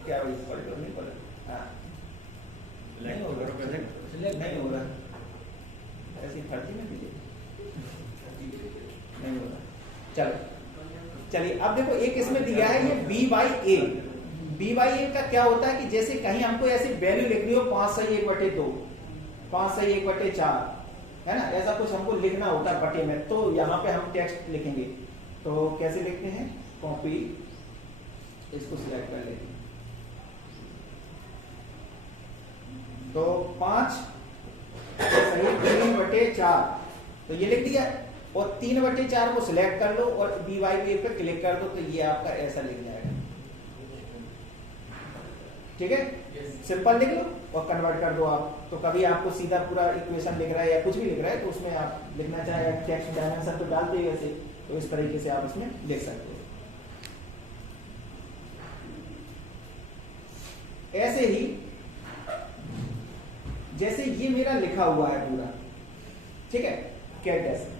क्या नहीं नहीं हो रहा, ऐसी फर्जी में दीजिए, नहीं हो रहा। चलो चलिए, अब देखो एक इसमें दिया है ये B/A। B/A का क्या होता है कि जैसे कहीं हमको ऐसी वैल्यू लिखनी हो 5/1/2, 5/1/4, है ना, ऐसा कुछ हमको लिखना होता है बटे में, तो यहाँ पे हम टेक्स्ट लिखेंगे। तो कैसे लिखते हैं, कॉपी, इसको सिलेक्ट कर लेंगे, तो 5/3/4, तो ये लिख दिया, और 3/4 को सिलेक्ट कर लो और B/A पे क्लिक कर दो, तो ये आपका ऐसा लिख जाएगा, ठीक है। सिंपल लिख लो और कन्वर्ट कर दो आप। तो कभी आपको सीधा पूरा इक्वेशन लिख रहा है या कुछ भी लिख रहा है, तो उसमें आप लिखना चाहे टेक्स्ट डायमेंशन तो डाल दिए वैसे, तो इस तरीके से आप इसमें लिख सकते हो। ऐसे ही जैसे ये मेरा लिखा हुआ है पूरा, ठीक है, कैट,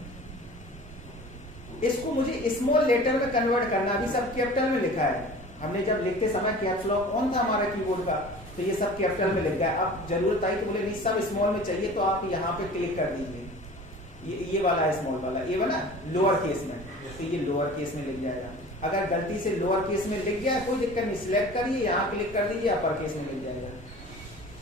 इसको मुझे स्मॉल लेटर में कन्वर्ट करना, अभी सब कैपिटल में लिखा है, हमने जब लिखते समय कैप्स लॉक ऑन था हमारा कीबोर्ड का, तो ये सब कैपिटल में लिख गया। अब जरूरत आई तो बोले नहीं सब स्मॉल में चाहिए, तो आप यहाँ पे क्लिक कर दीजिए, ये वाला है स्मॉल वाला, ये वाला लोअर केस में, तो ये लोअर केस में लिख जाएगा। अगर गलती से लोअर केस में लिख गया कोई दिक्कत नहीं, सिलेक्ट करिए, यहाँ क्लिक कर दीजिए, अपर केस में लिख जाएगा,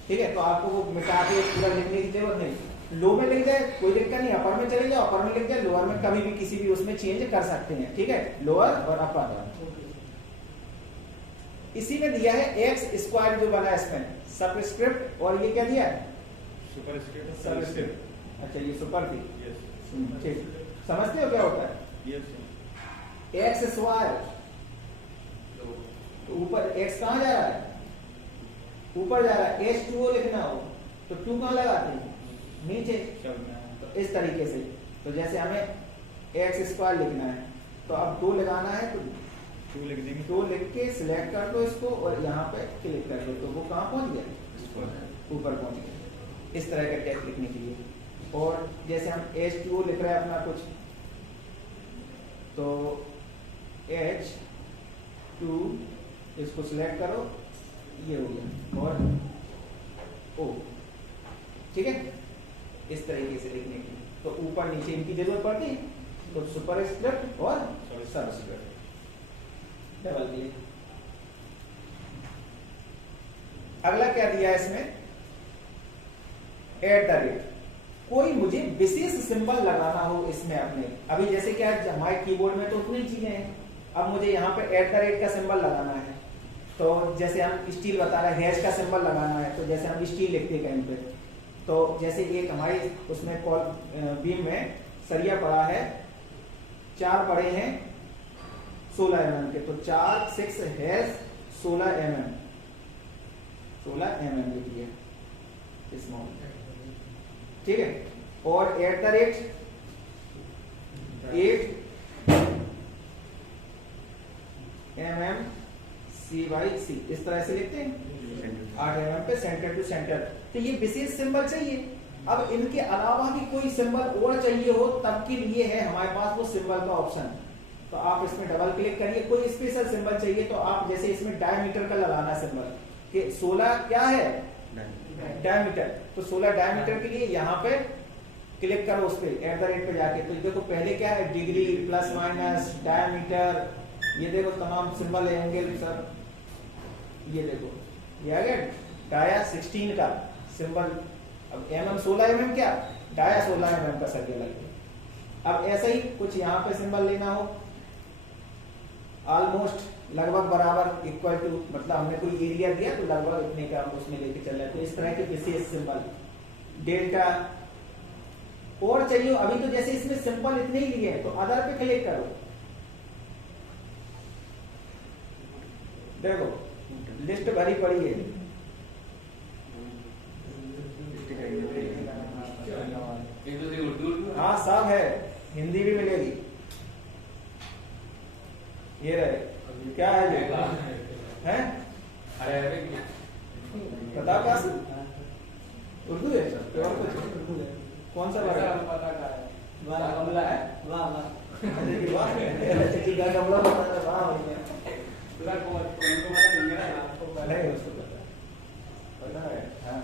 ठीक है। तो आपको वो मिटा के पूरा लिखने की जरूरत नहीं, लो में लिख जाए कोई दिक्कत नहीं, अपर में चले जाओ, अपर में लिख जाए, लोअर में कभी भी किसी भी उसमें चेंज कर सकते हैं, ठीक है, लोअर और अपर। इसी में दिया है x² जो बना है इसमें सबस्क्रिप्ट, और ये क्या दिया है, सुपरस्क्रिप्ट। अच्छा ये सुपर थी, ठीक, समझते हो क्या होता है, x² तो ऊपर x कहाँ जा रहा है, ऊपर जा रहा है, H2O लिखना हो तो 2 कहाँ लगाते हैं, नीचे, तो इस तरीके से। तो जैसे हमें x² लिखना है, तो अब 2 लगाना है, तो 2 लिख के सिलेक्ट कर दो इसको और यहाँ पे क्लिक कर दो तो वो कहाँ पहुंच गया, ऊपर पहुंच गया। इस तरह का टेक्स्ट लिखने के लिए। और जैसे हम H2O लिख रहे हैं अपना कुछ, तो H2 इसको सिलेक्ट करो, ये हो गया, और O, ठीक है, इस तरीके से लिखने के लिए। तो ऊपर नीचे इनकी जरूरत पड़ती, तो सुपरस्क्रिप्ट और सबस्क्रिप्ट, डबल क्लिक। अगला क्या दिया है इसमें, @ कोई मुझे विशेष सिंबल लगाना हो इसमें अपने, अभी जैसे क्या हमारे कीबोर्ड में तो उतनी चीजें हैं, अब मुझे यहाँ पे @ का सिंबल लगाना है, तो जैसे हम स्टील बता रहे हैं, हैश का सिंबल लगाना है, तो जैसे हम स्टील लिखते हैं कहीं पे, तो जैसे एक हमारी उसमें कॉल बीम में सरिया पड़ा है, 4 पड़े हैं 16 mm के, तो 4 6 हैश 16 mm लिख दिया स्मॉल, ठीक है। और @ 8 mm/c, इस तरह से लिखते हैं, 8 mm पे सेंटर टू सेंटर। तो ये विशेष सिंबल चाहिए। अब इनके अलावा भी कोई सिंबल और चाहिए हो, तब के लिए है हमारे पास वो सिंबल का ऑप्शन, तो आप इसमें डबल क्लिक करिए। कोई स्पेशल सिंबल चाहिए तो आप जैसे इसमें डायमीटर का लगाना सिंबल, कि 16 क्या है, डायमीटर, तो 16 डायमीटर के लिए यहाँ पे क्लिक करो, उस पे @ पे जाके, तो देखो पहले क्या है, डिग्री, प्लस माइनस, डायमीटर, ये देखो तमाम सिंबल है, एंगल सब, ये देखो ये आ गया डाया 16 का सिंबल। अब mm 16 mm क्या, डाया 16 mm का सर्कल लग गया। अब ऐसा ही कुछ यहाँ पे सिंबल लेना हो, ऑलमोस्ट, लगभग, बराबर, इक्वल टू, मतलब हमने कोई एरिया दिया तो लगभग इतने का हम उसमें लेके चल रहे हैं, तो इस तरह के विशेष सिंबल, डेल्टा। और चाहिए, अभी तो जैसे इसमें सिंपल इतने ही लिए हैं, तो अदर पे क्लिक करो, देखो लिस्ट भरी पड़ी है। हाँ सब है, हिंदी भी मिलेगी। ये रहे, क्या है ये, हैं बता पास उर्दू है, और कुछ कौन सा वर्ड है, कमला है, वाह कमला नहीं, उसको पता है, हाँ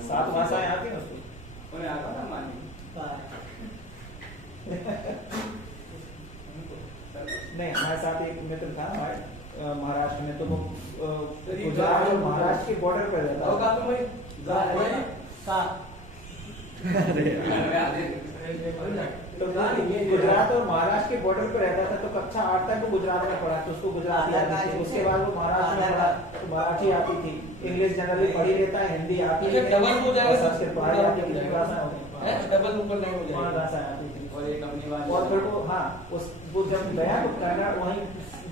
7 भाषाएं आती हैं उसको, नहीं हमारे साथ एक मित्र था हमारे महाराष्ट्र में, तो वो गुजरात और महाराष्ट्र के बॉर्डर पर रहता था। तो गुजरात और महाराष्ट्र के बॉर्डर पर रहता था, तो कक्षा 8 तक वो गुजरात में पढ़ा, तो उसको गुजराती आती थी। उसके बाद वो महाराष्ट्र में पढ़ा तो मराठी आती थी, इंग्लिश जनरली पढ़ी रहता है, हिंदी आती है, डबल हो जाएगा, संस्कृत पढ़ाई आती है, भाषा डबल ऊपर नहीं हो जाएगा, भाषा आती थी। और एक अपनी बात, और फिर वो हाँ वो जब गया तो कन्नड़, वहीं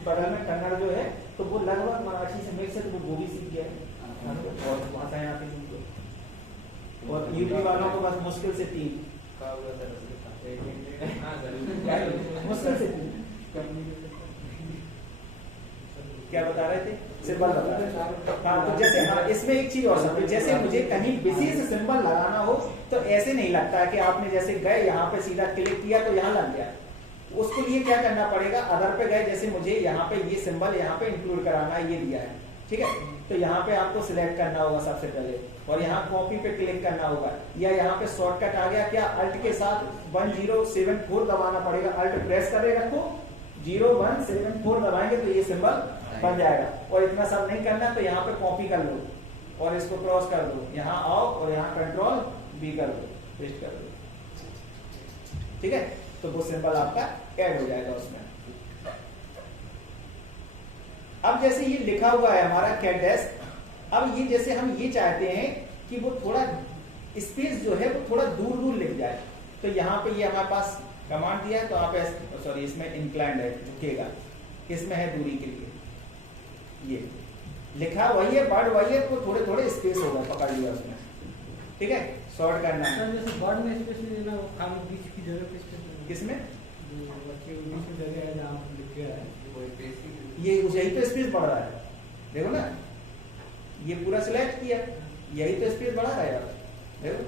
बगल में कन्नड़ जो है, तो वो लगभग मराठी से मिक्स है, तो वो भी सीख गया, और भाषाएं आती थी उनको। और यूपी वालों को बस मुश्किल से 3 मुश्किल से 3 क्या बता रहे थे, सिंबल बता रहे थे। हाँ तो जैसे हाँ इसमें एक चीज और समझो, जैसे मुझे कहीं विशेष सिंबल लगाना हो तो ऐसे नहीं लगता है कि आपने जैसे गए यहाँ पे सीधा क्लिक किया तो यहाँ लग गया, उसके लिए क्या करना पड़ेगा, अदर पे गए, जैसे मुझे यहाँ पे ये सिंबल यहाँ पे इंक्लूड कराना है, ये दिया है, ठीक है, तो यहाँ पे आपको सिलेक्ट करना होगा सबसे पहले, और यहाँ कॉपी पे क्लिक करना होगा, या यहाँ पे शॉर्टकट आ गया क्या, अल्ट के साथ 1074 दबाना पड़ेगा, अल्ट प्रेस करे रखो, 0174 दबाएंगे तो ये सिंबल बन जाएगा। और इतना सब नहीं करना, तो यहाँ पे कॉपी कर लो और इसको क्रॉस कर दो, यहाँ आओ और यहाँ कंट्रोल B कर दो, पेस्ट कर दो, ठीक है, तो वो सिंबल आपका ऐड हो जाएगा उसमें। अब जैसे ये लिखा हुआ है हमारा कैट डेस्क, अब ये जैसे हम ये चाहते हैं कि वो थोड़ा स्पेस जो है वो थोड़ा दूर दूर लिख जाए, तो यहाँ पे ये हमारे पास कमांड दिया है, तो आप सॉरी इसमें इंक्लाइंड है, झुकेगा, इसमें है दूरी के लिए, ये लिखा वही है, वर्ड वही है, तो थोड़े थोड़े स्पेस होगा, पकड़ लिया उसमें, ठीक है, शॉर्ट करना है। जैसे वर्ड में स्पेस देना, वो खाली बीच की जगह पे स्पेस, किसमें बच्चे उसी जगह है जहाँ लिख के आए ये यही तो स्पेस बढ़ रहा है, देखो ना, ये पूरा सिलेक्ट किया, यही तो स्पेस बढ़ा रहा है यार, देखो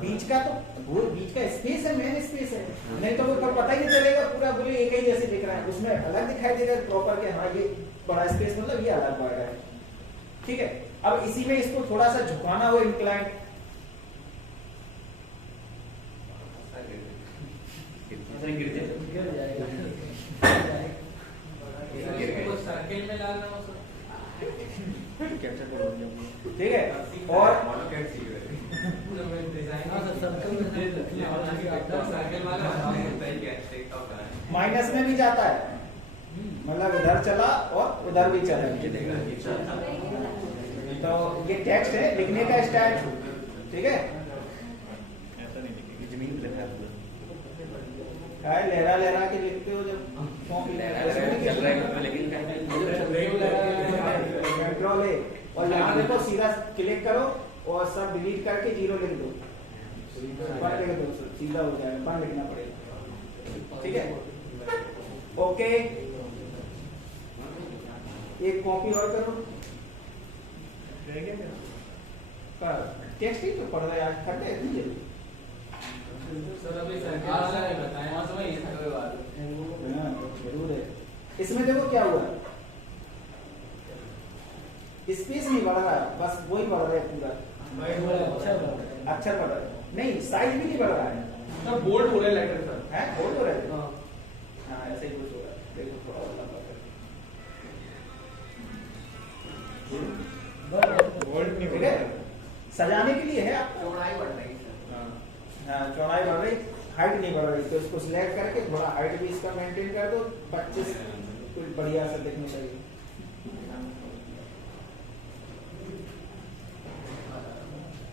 बीच का तो वो बीच का स्पेस है, मेन स्पेस है, नहीं तो वो पता ही नहीं चलेगा, पूरा बोले एक ही जैसे दिख रहा है, उसमें अलग दिखाई देगा प्रॉपर के हाँ ये बड़ा स्पेस मतलब ये अलग बढ़ रहा है। ठीक है, अब इसी में इसको थोड़ा सा झुकाना हो इंक्लाइन, सर्किल में डालना हो ठीक है, और माइनस में भी जाता है, मतलब इधर चला और उधर भी चला। तो ये टेक्स्ट है, लिखने का स्टाइल, ठीक है, लहरा लहरा के लिखते हो जब कंट्रोल है, और यहाँ देखो सीधा क्लिक करो और सब डिलीट करके 0 लिख दो, लिख दो, सीधा हो जाएगा, 1 लिखना पड़ेगा। ठीक है, ओके, एक कॉपी और करो, पर टेक्स्ट ही तो पढ़ रहे आज करते हैं सर अभी सर्किल बताया जरूर है। इसमें देखो क्या हुआ, स्पेस नहीं बढ़ रहा है, बस वही बढ़ रहा है पूरा, अक्षर बढ़ रहा है, नहीं साइज भी नहीं बढ़ रहा है, सर बोल्ड हो रहा है लेटर सर, है बोल्ड हो रहा है, हाँ ऐसे ही कुछ हो रहा है, देखो थोड़ा और लंबा कर, बोल्ड नहीं ठीक है, सजाने के लिए है आपको, चौड़ाई बढ़ रही है। हाँ चौड़ाई बढ़ रही, हाइट नहीं बढ़ रही, तो इसको सिलेक्ट करके थोड़ा हाइट भी इसका मेंटेन कर दो, 25 कुछ बढ़िया से दिखना चाहिए।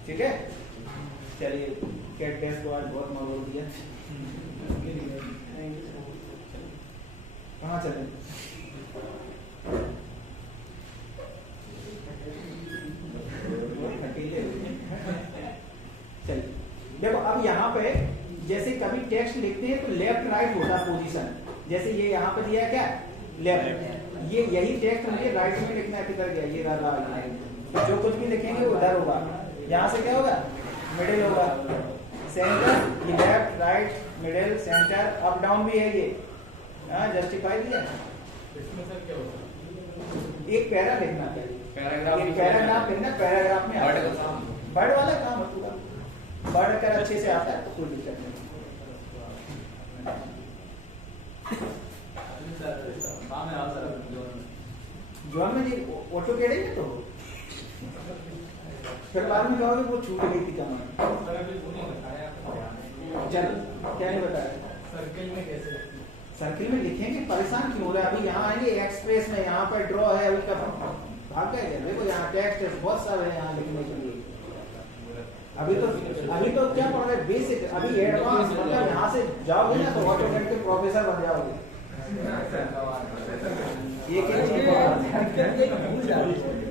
ठीक है, चलिए कैट डैश को आज बहुत मरोड़ दिया, कहाँ चले, चलिए देखो अब यहाँ पे जैसे कभी टेक्स्ट लिखते हैं तो लेफ्ट राइट होता है पोजीशन, जैसे ये यहाँ पे दिया है क्या लेफ्ट, ये यही टेक्स्ट मुझे राइट में लिखना है, किधर गया ये रहा, तो जो कुछ भी लिखेंगे वो उधर होगा, यहाँ से क्या होगा मिडिल होगा, सेंटर ये left right middle centre, up down भी है ये, जस्टिफाई दिया। इसमें सर क्या होता है, एक पैरा लिखना चाहिए, पैराग्राफ एक पैराग्राफ लिखना, पैराग्राफ में वर्ड का काम। वर्ड वाला काम है पूरा, वर्ड अगर अच्छे से आता है तो कोई दिक्कत नहीं। जॉन में जी ऑटो केड़े में तो फिर बाद में कहोगे वो छूट गई थी कमांड, सर अभी वो नहीं बताया, चल क्या नहीं बताया, सर्किल में कैसे सर्किल में लिखेंगे, परेशान क्यों हो रहा है, अभी यहाँ आएंगे एक्सप्रेस में, यहाँ पर ड्रॉ है, अभी कब भाग गए, देखो यहाँ टेक्स्ट है बहुत सारे यहाँ लिखने के लिए, अभी तो क्या पढ़ रहे बेसिक, अभी एडवांस, मतलब यहाँ से जाओगे ना तो ऑटोमेटिक के प्रोफेसर बन जाओगे, एक एक चीज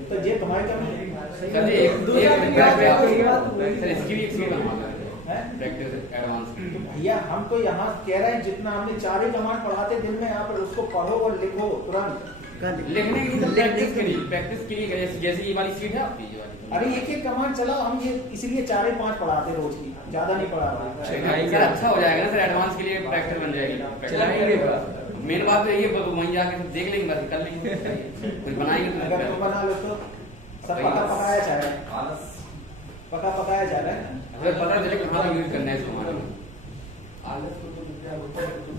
तो ये तुम्हारी कमी सर एक पैराग्राफ सर इसकी भी एक सीट बनवाना है है। प्रैक्टिस एडवांस की। तो भैया हम तो यहाँ कह रहे हैं जितना हमने 4 ही कमांड पढ़ाते दिन में, यहाँ पर उसको पढ़ो और लिखो तुरंत, लिखने की तो प्रैक्टिस के लिए जैसे ये वाली सीट है आपकी ये वाली, अरे एक एक कमांड चलाओ, हम ये इसलिए 4 ही 5 पढ़ाते रोज की, ज्यादा नहीं पढ़ा रहे। सर अच्छा हो जाएगा ना सर, एडवांस के लिए प्रैक्टिस बन जाएगी, मेन बात तो ये वहीं जाके देख लेंगे, बस कर लेंगे, कुछ बनाएंगे अगर तुम बना लो तो सब पका पकाया जा रहा है, पका पकाया जा रहा है, अगर पता चले कहाँ यूज करना है सामान।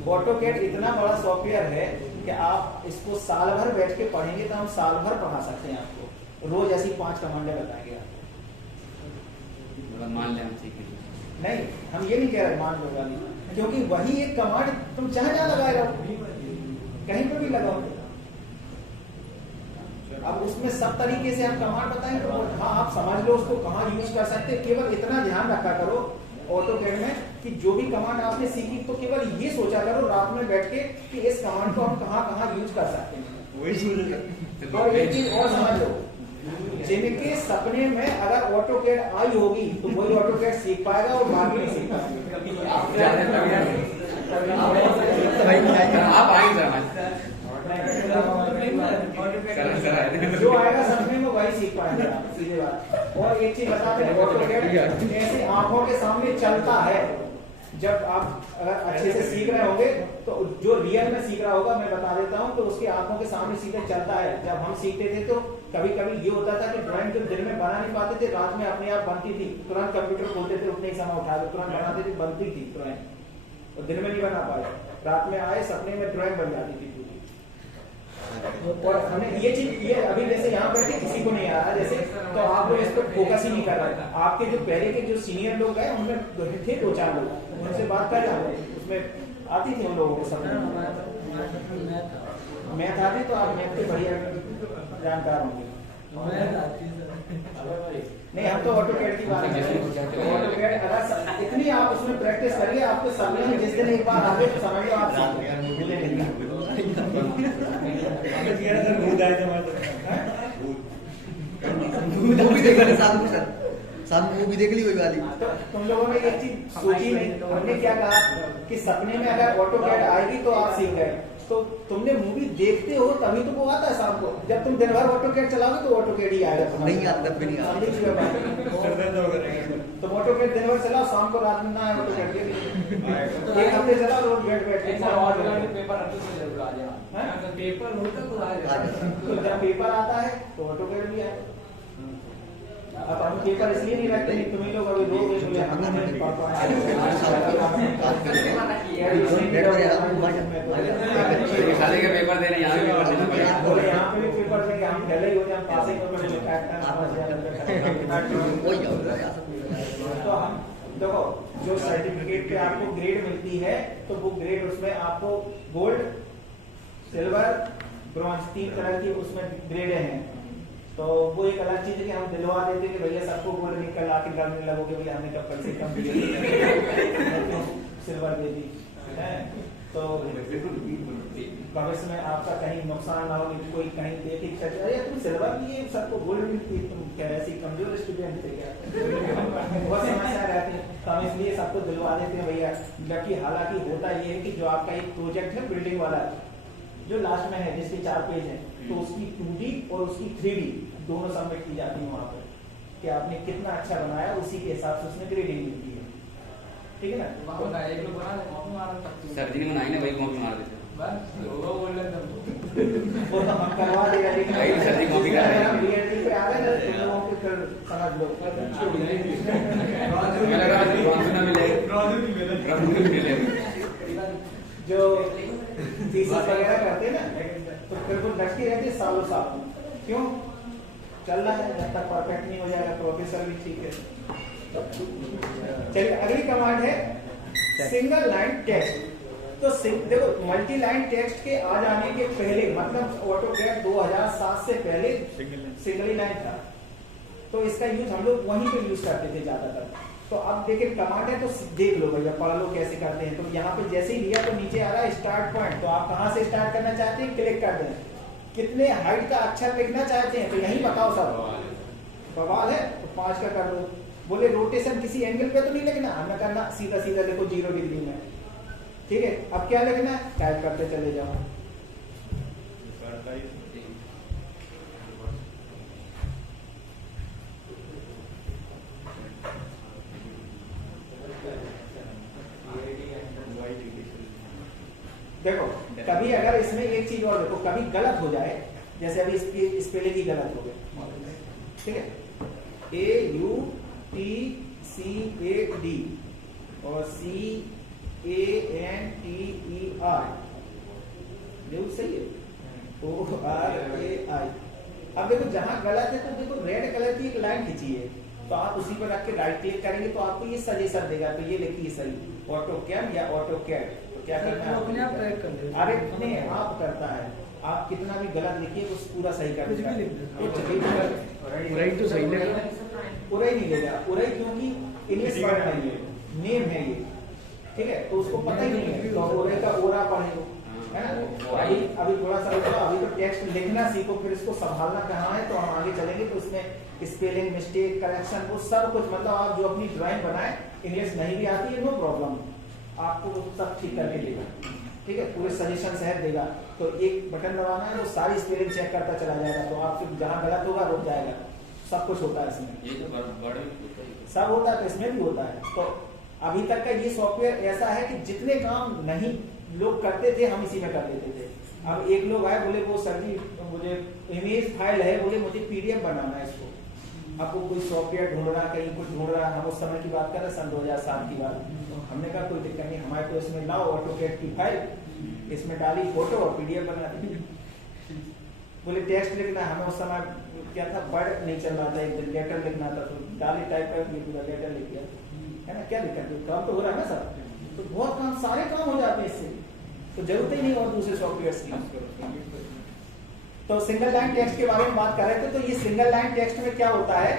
ऑटोकैड इतना बड़ा सॉफ्टवेयर है कि आप इसको साल भर बैठ के पढ़ेंगे तो हम साल भर पढ़ा सकते हैं आपको, रोज ऐसी 5 कमांडें बताएंगे आपको। मान लें हम ठीक है, नहीं हम ये नहीं कह रहे मान लो नहीं, क्योंकि वही एक कमांड तुम चाहे जहाँ लगाएगा कहीं पर भी लगाओ, अब उसमें सब तरीके से हम कमांड बताएंगे तो हाँ आप समझ लो उसको कहाँ यूज कर सकते हैं, केवल इतना ध्यान रखा करो ऑटोकैड में कि जो भी कमांड आपने सीखी तो केवल ये सोचा करो रात में बैठ के कि इस कमांड को हम कहाँ कहाँ यूज कर सकते हैं। और एक चीज और समझ लो, जिनके सपने में अगर ऑटोकैड आई होगी तो वही ऑटोकैड सीख पाएगा और बाकी नहीं सीख पाएगा। आप आएंगे सर जो आएगा सपने में वही सीख पाएंगे आप, सीधे बात। और एक चीज बताते हैं, ऑटोकैड ऐसे आंखों के सामने चलता है। जब आप अगर अच्छे से सीख रहे होंगे तो जो रियल में सीख रहा होगा, मैं बता देता हूँ, तो उसकी आंखों के सामने सीधे चलता है। जब हम सीखते थे तो कभी कभी ये होता था कि ड्राइंग तो दिन में बना नहीं पाते थे, रात में अपने आप बनती थी, तुरंत कंप्यूटर खोलते थे, उतने ही समय उठा के तुरंत बनाते थे, बनती थी ड्राइंग। तो दिन में नहीं बना पाए, रात में आए सपने में ड्राइंग बन जाती थी। और हमने ये चीज, ये अभी जैसे यहाँ बैठे किसी को नहीं आ रहा जैसे, तो आप लोग इस पर फोकस ही नहीं कर रहे। आपके जो पहले के जो सीनियर लोग हैं उनमें थे 2-4 लोग, उनसे बात कर रहे, उसमें आती थी उन लोगों को सब। मैथ आती तो आप मैथ के बढ़िया जानकार होंगे। नहीं, हम तो ऑटोकैड की बात कर रहे हैं। ऑटोकैड अगर इतनी आप उसमें प्रैक्टिस करिए, आपके सामने में जिस दिन एक बार आगे तो समझ लो आप सीख गए। मूवी देख ली साथ में सर, साथ में मूवी देख ली कोई वाली। तो तुम लोगों ने एक चीज सोची नहीं, हमने क्या कहा कि सपने में अगर ऑटोकैड आएगी तो आप सीख गए। तो तुमने मूवी देखते हो तभी तो वो आता है शाम को। जब तुम दिन भर ऑटोकैड चलाओगे तो ऑटोकैड ही आएगा। नहीं आता, फिर नहीं आता। तुम ऑटोकैड दिन भर चलाओ, शाम को रात में ना आए ऑटोकैड के लिए। एक हफ्ते चलाओ, रोज बैठ के पेपर होता तो आ जाता। तो जब पेपर आता है तो ऑटोकैड भी आएगा। अब हम पेपर इसलिए नहीं रखते, तुम्हें लोग अभी लोग खाली के पेपर देने यहाँ भी पेपर देना पड़ेगा। यहाँ पे भी पेपर देंगे, हम पहले ही हो जाए, पासिंग में तो हम देखो, जो सर्टिफिकेट पे आपको ग्रेड मिलती है तो वो ग्रेड उसमें आपको गोल्ड, सिल्वर, ब्रॉन्ज 3 तरह की उसमें ग्रेड हैं। तो वो एक अलग चीज है कि हम दिलवा देते कि भैया सबको गोल्ड निकल आके करने लगोगे, भैया हमने कब से कम सिल्वर दे दी है। तो भविष्य में आपका कहीं नुकसान ना हो, कोई कहीं देखे अरे तुम सिल्वर लिए सबको गोल्ड मिलती है, तुम क्या ऐसी कमजोर स्टूडेंट थे क्या? बहुत समस्या रहती है। तो हम इसलिए सबको दिलवा देते हैं भैया। जबकि हालांकि होता ये है कि जो आपका एक प्रोजेक्ट है बिल्डिंग वाला, जो लास्ट में है जिसके 4 पेज है, तो उसकी 2D और उसकी 3D दोनों सबमिट की जाती है वहां पर कि आपने कितना अच्छा बनाया, उसी के हिसाब से उसमें ग्रेडिंग मिलती है। ठीक है ना? सर जी ने बनाई ना, वही कॉपी मार देते वो तो हम करवा देगा, लेकिन वही सर जी कॉपी कर रहे हैं। हम रियलिटी पे आ गए ना, तुम लोगों को फिर समझ लो। हमें लगा ना मिले जो थीसिस वगैरह करते हैं ना, तो बिल्कुल डटती रहती है सालों साल। क्यों? चल रहा है, जब तक परफेक्ट नहीं हो जाएगा। प्रोफेसर भी ठीक है। चलिए, अगली कमांड है सिंगल लाइन टेक्स्ट। तो देखो, मल्टी लाइन टेक्स्ट के आ जाने के पहले, मतलब ऑटोकैड 2007 से पहले सिंगल लाइन था, तो इसका यूज हम लोग वहीं पे यूज करते थे ज्यादातर। तो अब देखिए कमांड है, तो देख लो भैया, पढ़ लो कैसे करते हैं। तो यहाँ पे जैसे ही लिया तो नीचे आ रहा है स्टार्ट पॉइंट। तो आप कहाँ से स्टार्ट करना चाहते हैं, क्लिक कर दें। कितने हाइट का अक्षर लिखना चाहते हैं तो यही बताओ सब। बवाल है तो 5 का कर दो। बोले रोटेशन किसी एंगल पे तो नहीं लिखना, हमें करना सीधा सीधा लिखो 0 डिग्री में। ठीक है, अब क्या लिखना है, टाइप करते चले जाओ। देखो, कभी अगर इसमें एक चीज और देखो, कभी गलत हो जाए, जैसे अभी इसकी स्पेलिंग ही गलत हो गई, ठीक है, AUTCAD और CANTER, न्यूज सही है, ORAI। अब देखो जहां गलत है तो देखो रेड कलर की एक लाइन खींची है, तो आप उसी पर रख के राइट क्लिक करेंगे तो आपको ये सजेशन देगा, तो ये लिखिए सही ऑटोकैड या ऑटोकैड। तो क्या करना है, अरे नहीं, आप करता है, आप कितना भी गलत लिखिए उस पूरा सही कर देगा। तो सही लगा, पूरा ही नहीं लेगा, पूरा ही, क्योंकि इंग्लिश वर्ड है ये, नेम है ये, ठीक है, तो उसको पता ही नहीं है, तो ओरे का ओरा पढ़ेगा, है ना। अभी थोड़ा सा रुको, अभी तो टेक्स्ट लिखना सीखो, फिर इसको संभालना कहाँ है, तो हम आगे चलेंगे तो उसमें स्पेलिंग मिस्टेक, करेक्शन, वो सब कुछ, मतलब आप जो अपनी ड्राइंग बनाए, इंग्लिश नहीं भी आती है नो प्रॉब्लम, आपको वो सब ठीक करके देगा, ठीक है, पूरे सजेशन सहित देगा। तो एक बटन दबाना है, वो सारी स्पेलिंग चेक करता चला जाएगा, तो आप फिर जहाँ गलत होगा रुक जाएगा। सब कुछ होता है इसमें, ये तो बड़े होता ही है। सब होता है, तो इसमें भी होता है। तो अभी तक का ये सॉफ्टवेयर ऐसा है कि जितने काम नहीं लोग करते थे हम इसी में कर लेते थे। अब एक लोग आए बोले वो सर जी मुझे इमेज फाइल है, बोले मुझे पीडीएफ बनाना है इसको। आपको कोई सॉफ्टवेयर ढूंढ रहा, कहीं कुछ ढूंढ रहा, हम उस समय की बात कर रहे हैं, सन 2007 की बात। तो हमने कहा कोई दिक्कत नहीं, हमारे को इसमें लाओ ऑटोकैड की फाइल, इसमें डाली फोटो और पीडीएफ बना दी। बोले टेक्स्ट लिखना है, हमें उस समय क्या था, वर्ड नहीं चल रहा था, एक लेटर लिखना था, तो डाली टाइप कर पूरा लेटर लिख दिया, है ना, क्या दिक्कत है, काम तो हो रहा है ना सर। तो बहुत काम, सारे काम हो जाते हैं इससे, तो जरूरत ही नहीं और दूसरे सॉफ्टवेयर की। तो सिंगल लाइन टेक्स्ट के बारे में बात कर रहे थे। तो ये सिंगल लाइन टेक्स्ट में क्या होता है,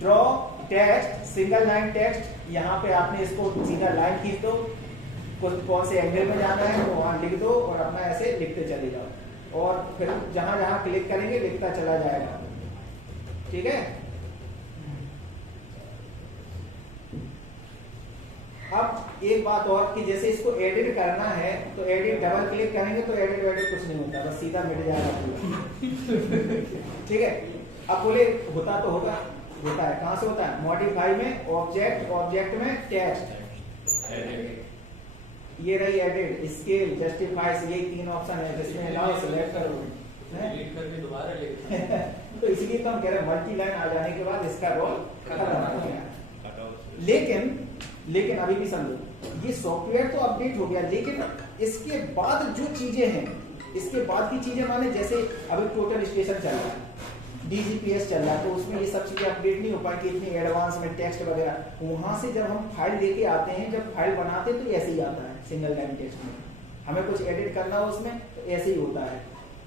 draw text, single line text, यहाँ पे आपने इसको सीधा लाइन खींच दो, कौन से एंगल में जाना है वो वहां लिख दो और अपना ऐसे लिखते चले जाओ, और फिर जहां जहां क्लिक करेंगे लिखता चला जाएगा, ठीक है। अब एक बात और कि जैसे इसको एडिट करना है तो एडिट डबल क्लिक करेंगे तो एडिट वेडिट कुछ नहीं होता, बस सीधा मिट जाएगा पूरा, ठीक है। अब बोले होता तो होगा, होता है, कहां से होता है, मॉडिफाई में ऑब्जेक्ट, ऑब्जेक्ट में टेक्स्ट, ये रही एडिट, स्केल, जस्टिफाइज, ये तीन ऑप्शन है जिसमें लाओ सिलेक्ट करो, क्लिक करके दोबारा लिख। तो इसलिए तो हम कह रहे हैं मल्टी लाइन आ जाने के बाद इसका रोल खत्म हो गया। लेकिन अभी भी समझो, ये सॉफ्टवेयर तो अपडेट हो गया, लेकिन इसके बाद जो चीजें हैं, इसके बाद की चीजें माने जैसे अभी टोटल स्टेशन चल रहा है, डीजीपीएस चल रहा है, तो उसमें ये सब चीजें अपडेट नहीं हो पाएंगी इतनी एडवांस में, टेक्स्ट वगैरह। वहां से जब हम फाइल लेके आते हैं, जब फाइल बनाते हैं तो ऐसे ही आता है सिंगल लाइन टेक्स्ट में, हमें कुछ एडिट करना हो उसमें तो ऐसे ही होता है।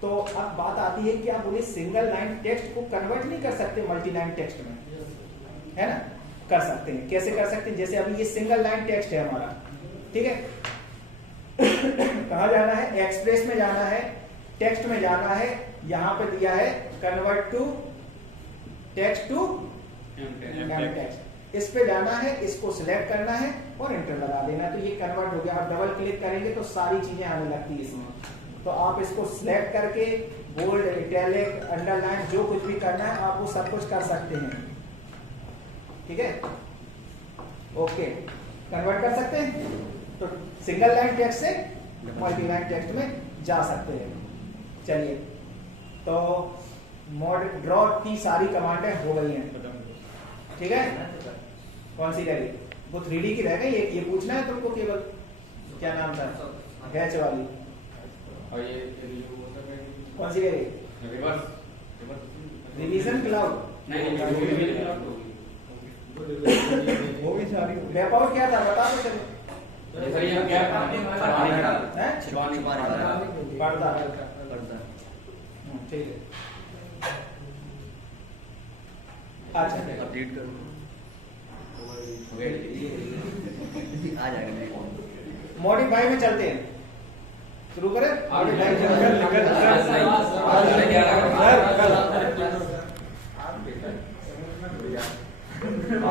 तो अब बात आती है कि आप बोले सिंगल लाइन टेक्स्ट को कन्वर्ट नहीं कर सकते मल्टी लाइन टेक्स्ट में, है ना, कर सकते हैं। कैसे कर सकते हैं, जैसे अभी ये सिंगल लाइन टेक्स्ट है हमारा, ठीक है, कहाँ जाना है, एक्सप्रेस में जाना है, टेक्स्ट में जाना है, यहाँ पे दिया है convert to text to text, इस पे जाना है, इसको सिलेक्ट करना है और एंटर लगा देना है, तो ये कन्वर्ट हो गया। आप डबल क्लिक करेंगे तो सारी चीजें आने लगती है इसमें, तो आप इसको सिलेक्ट करके बोल्ड, इटैलिक, अंडरलाइन, जो कुछ भी करना है आप वो सब कुछ कर सकते हैं, ठीक है, ओके, कन्वर्ट कर सकते हैं। तो सिंगल लाइन टेक्स्ट से मल्टी लाइन टेक्स्ट में जा सकते हैं। चलिए, तो मॉड ड्रॉ की सारी कमांडें हो गई हैं, ठीक है। कौन सी रह गई, वो 3D की रह गई, ये पूछना है तुमको केवल, क्या नाम था, बैच वाली, और ये कौन सी रह गई, रिवीजन क्लाउड, नहीं वो भी सारी वेब आउट क्या था बता दो चलो। सर ये क्या हैं? पर्दा, ठीक है, अच्छा अपडेट करो आ जाएगा। मॉडिफाई में चलते हैं, शुरू करें। निकल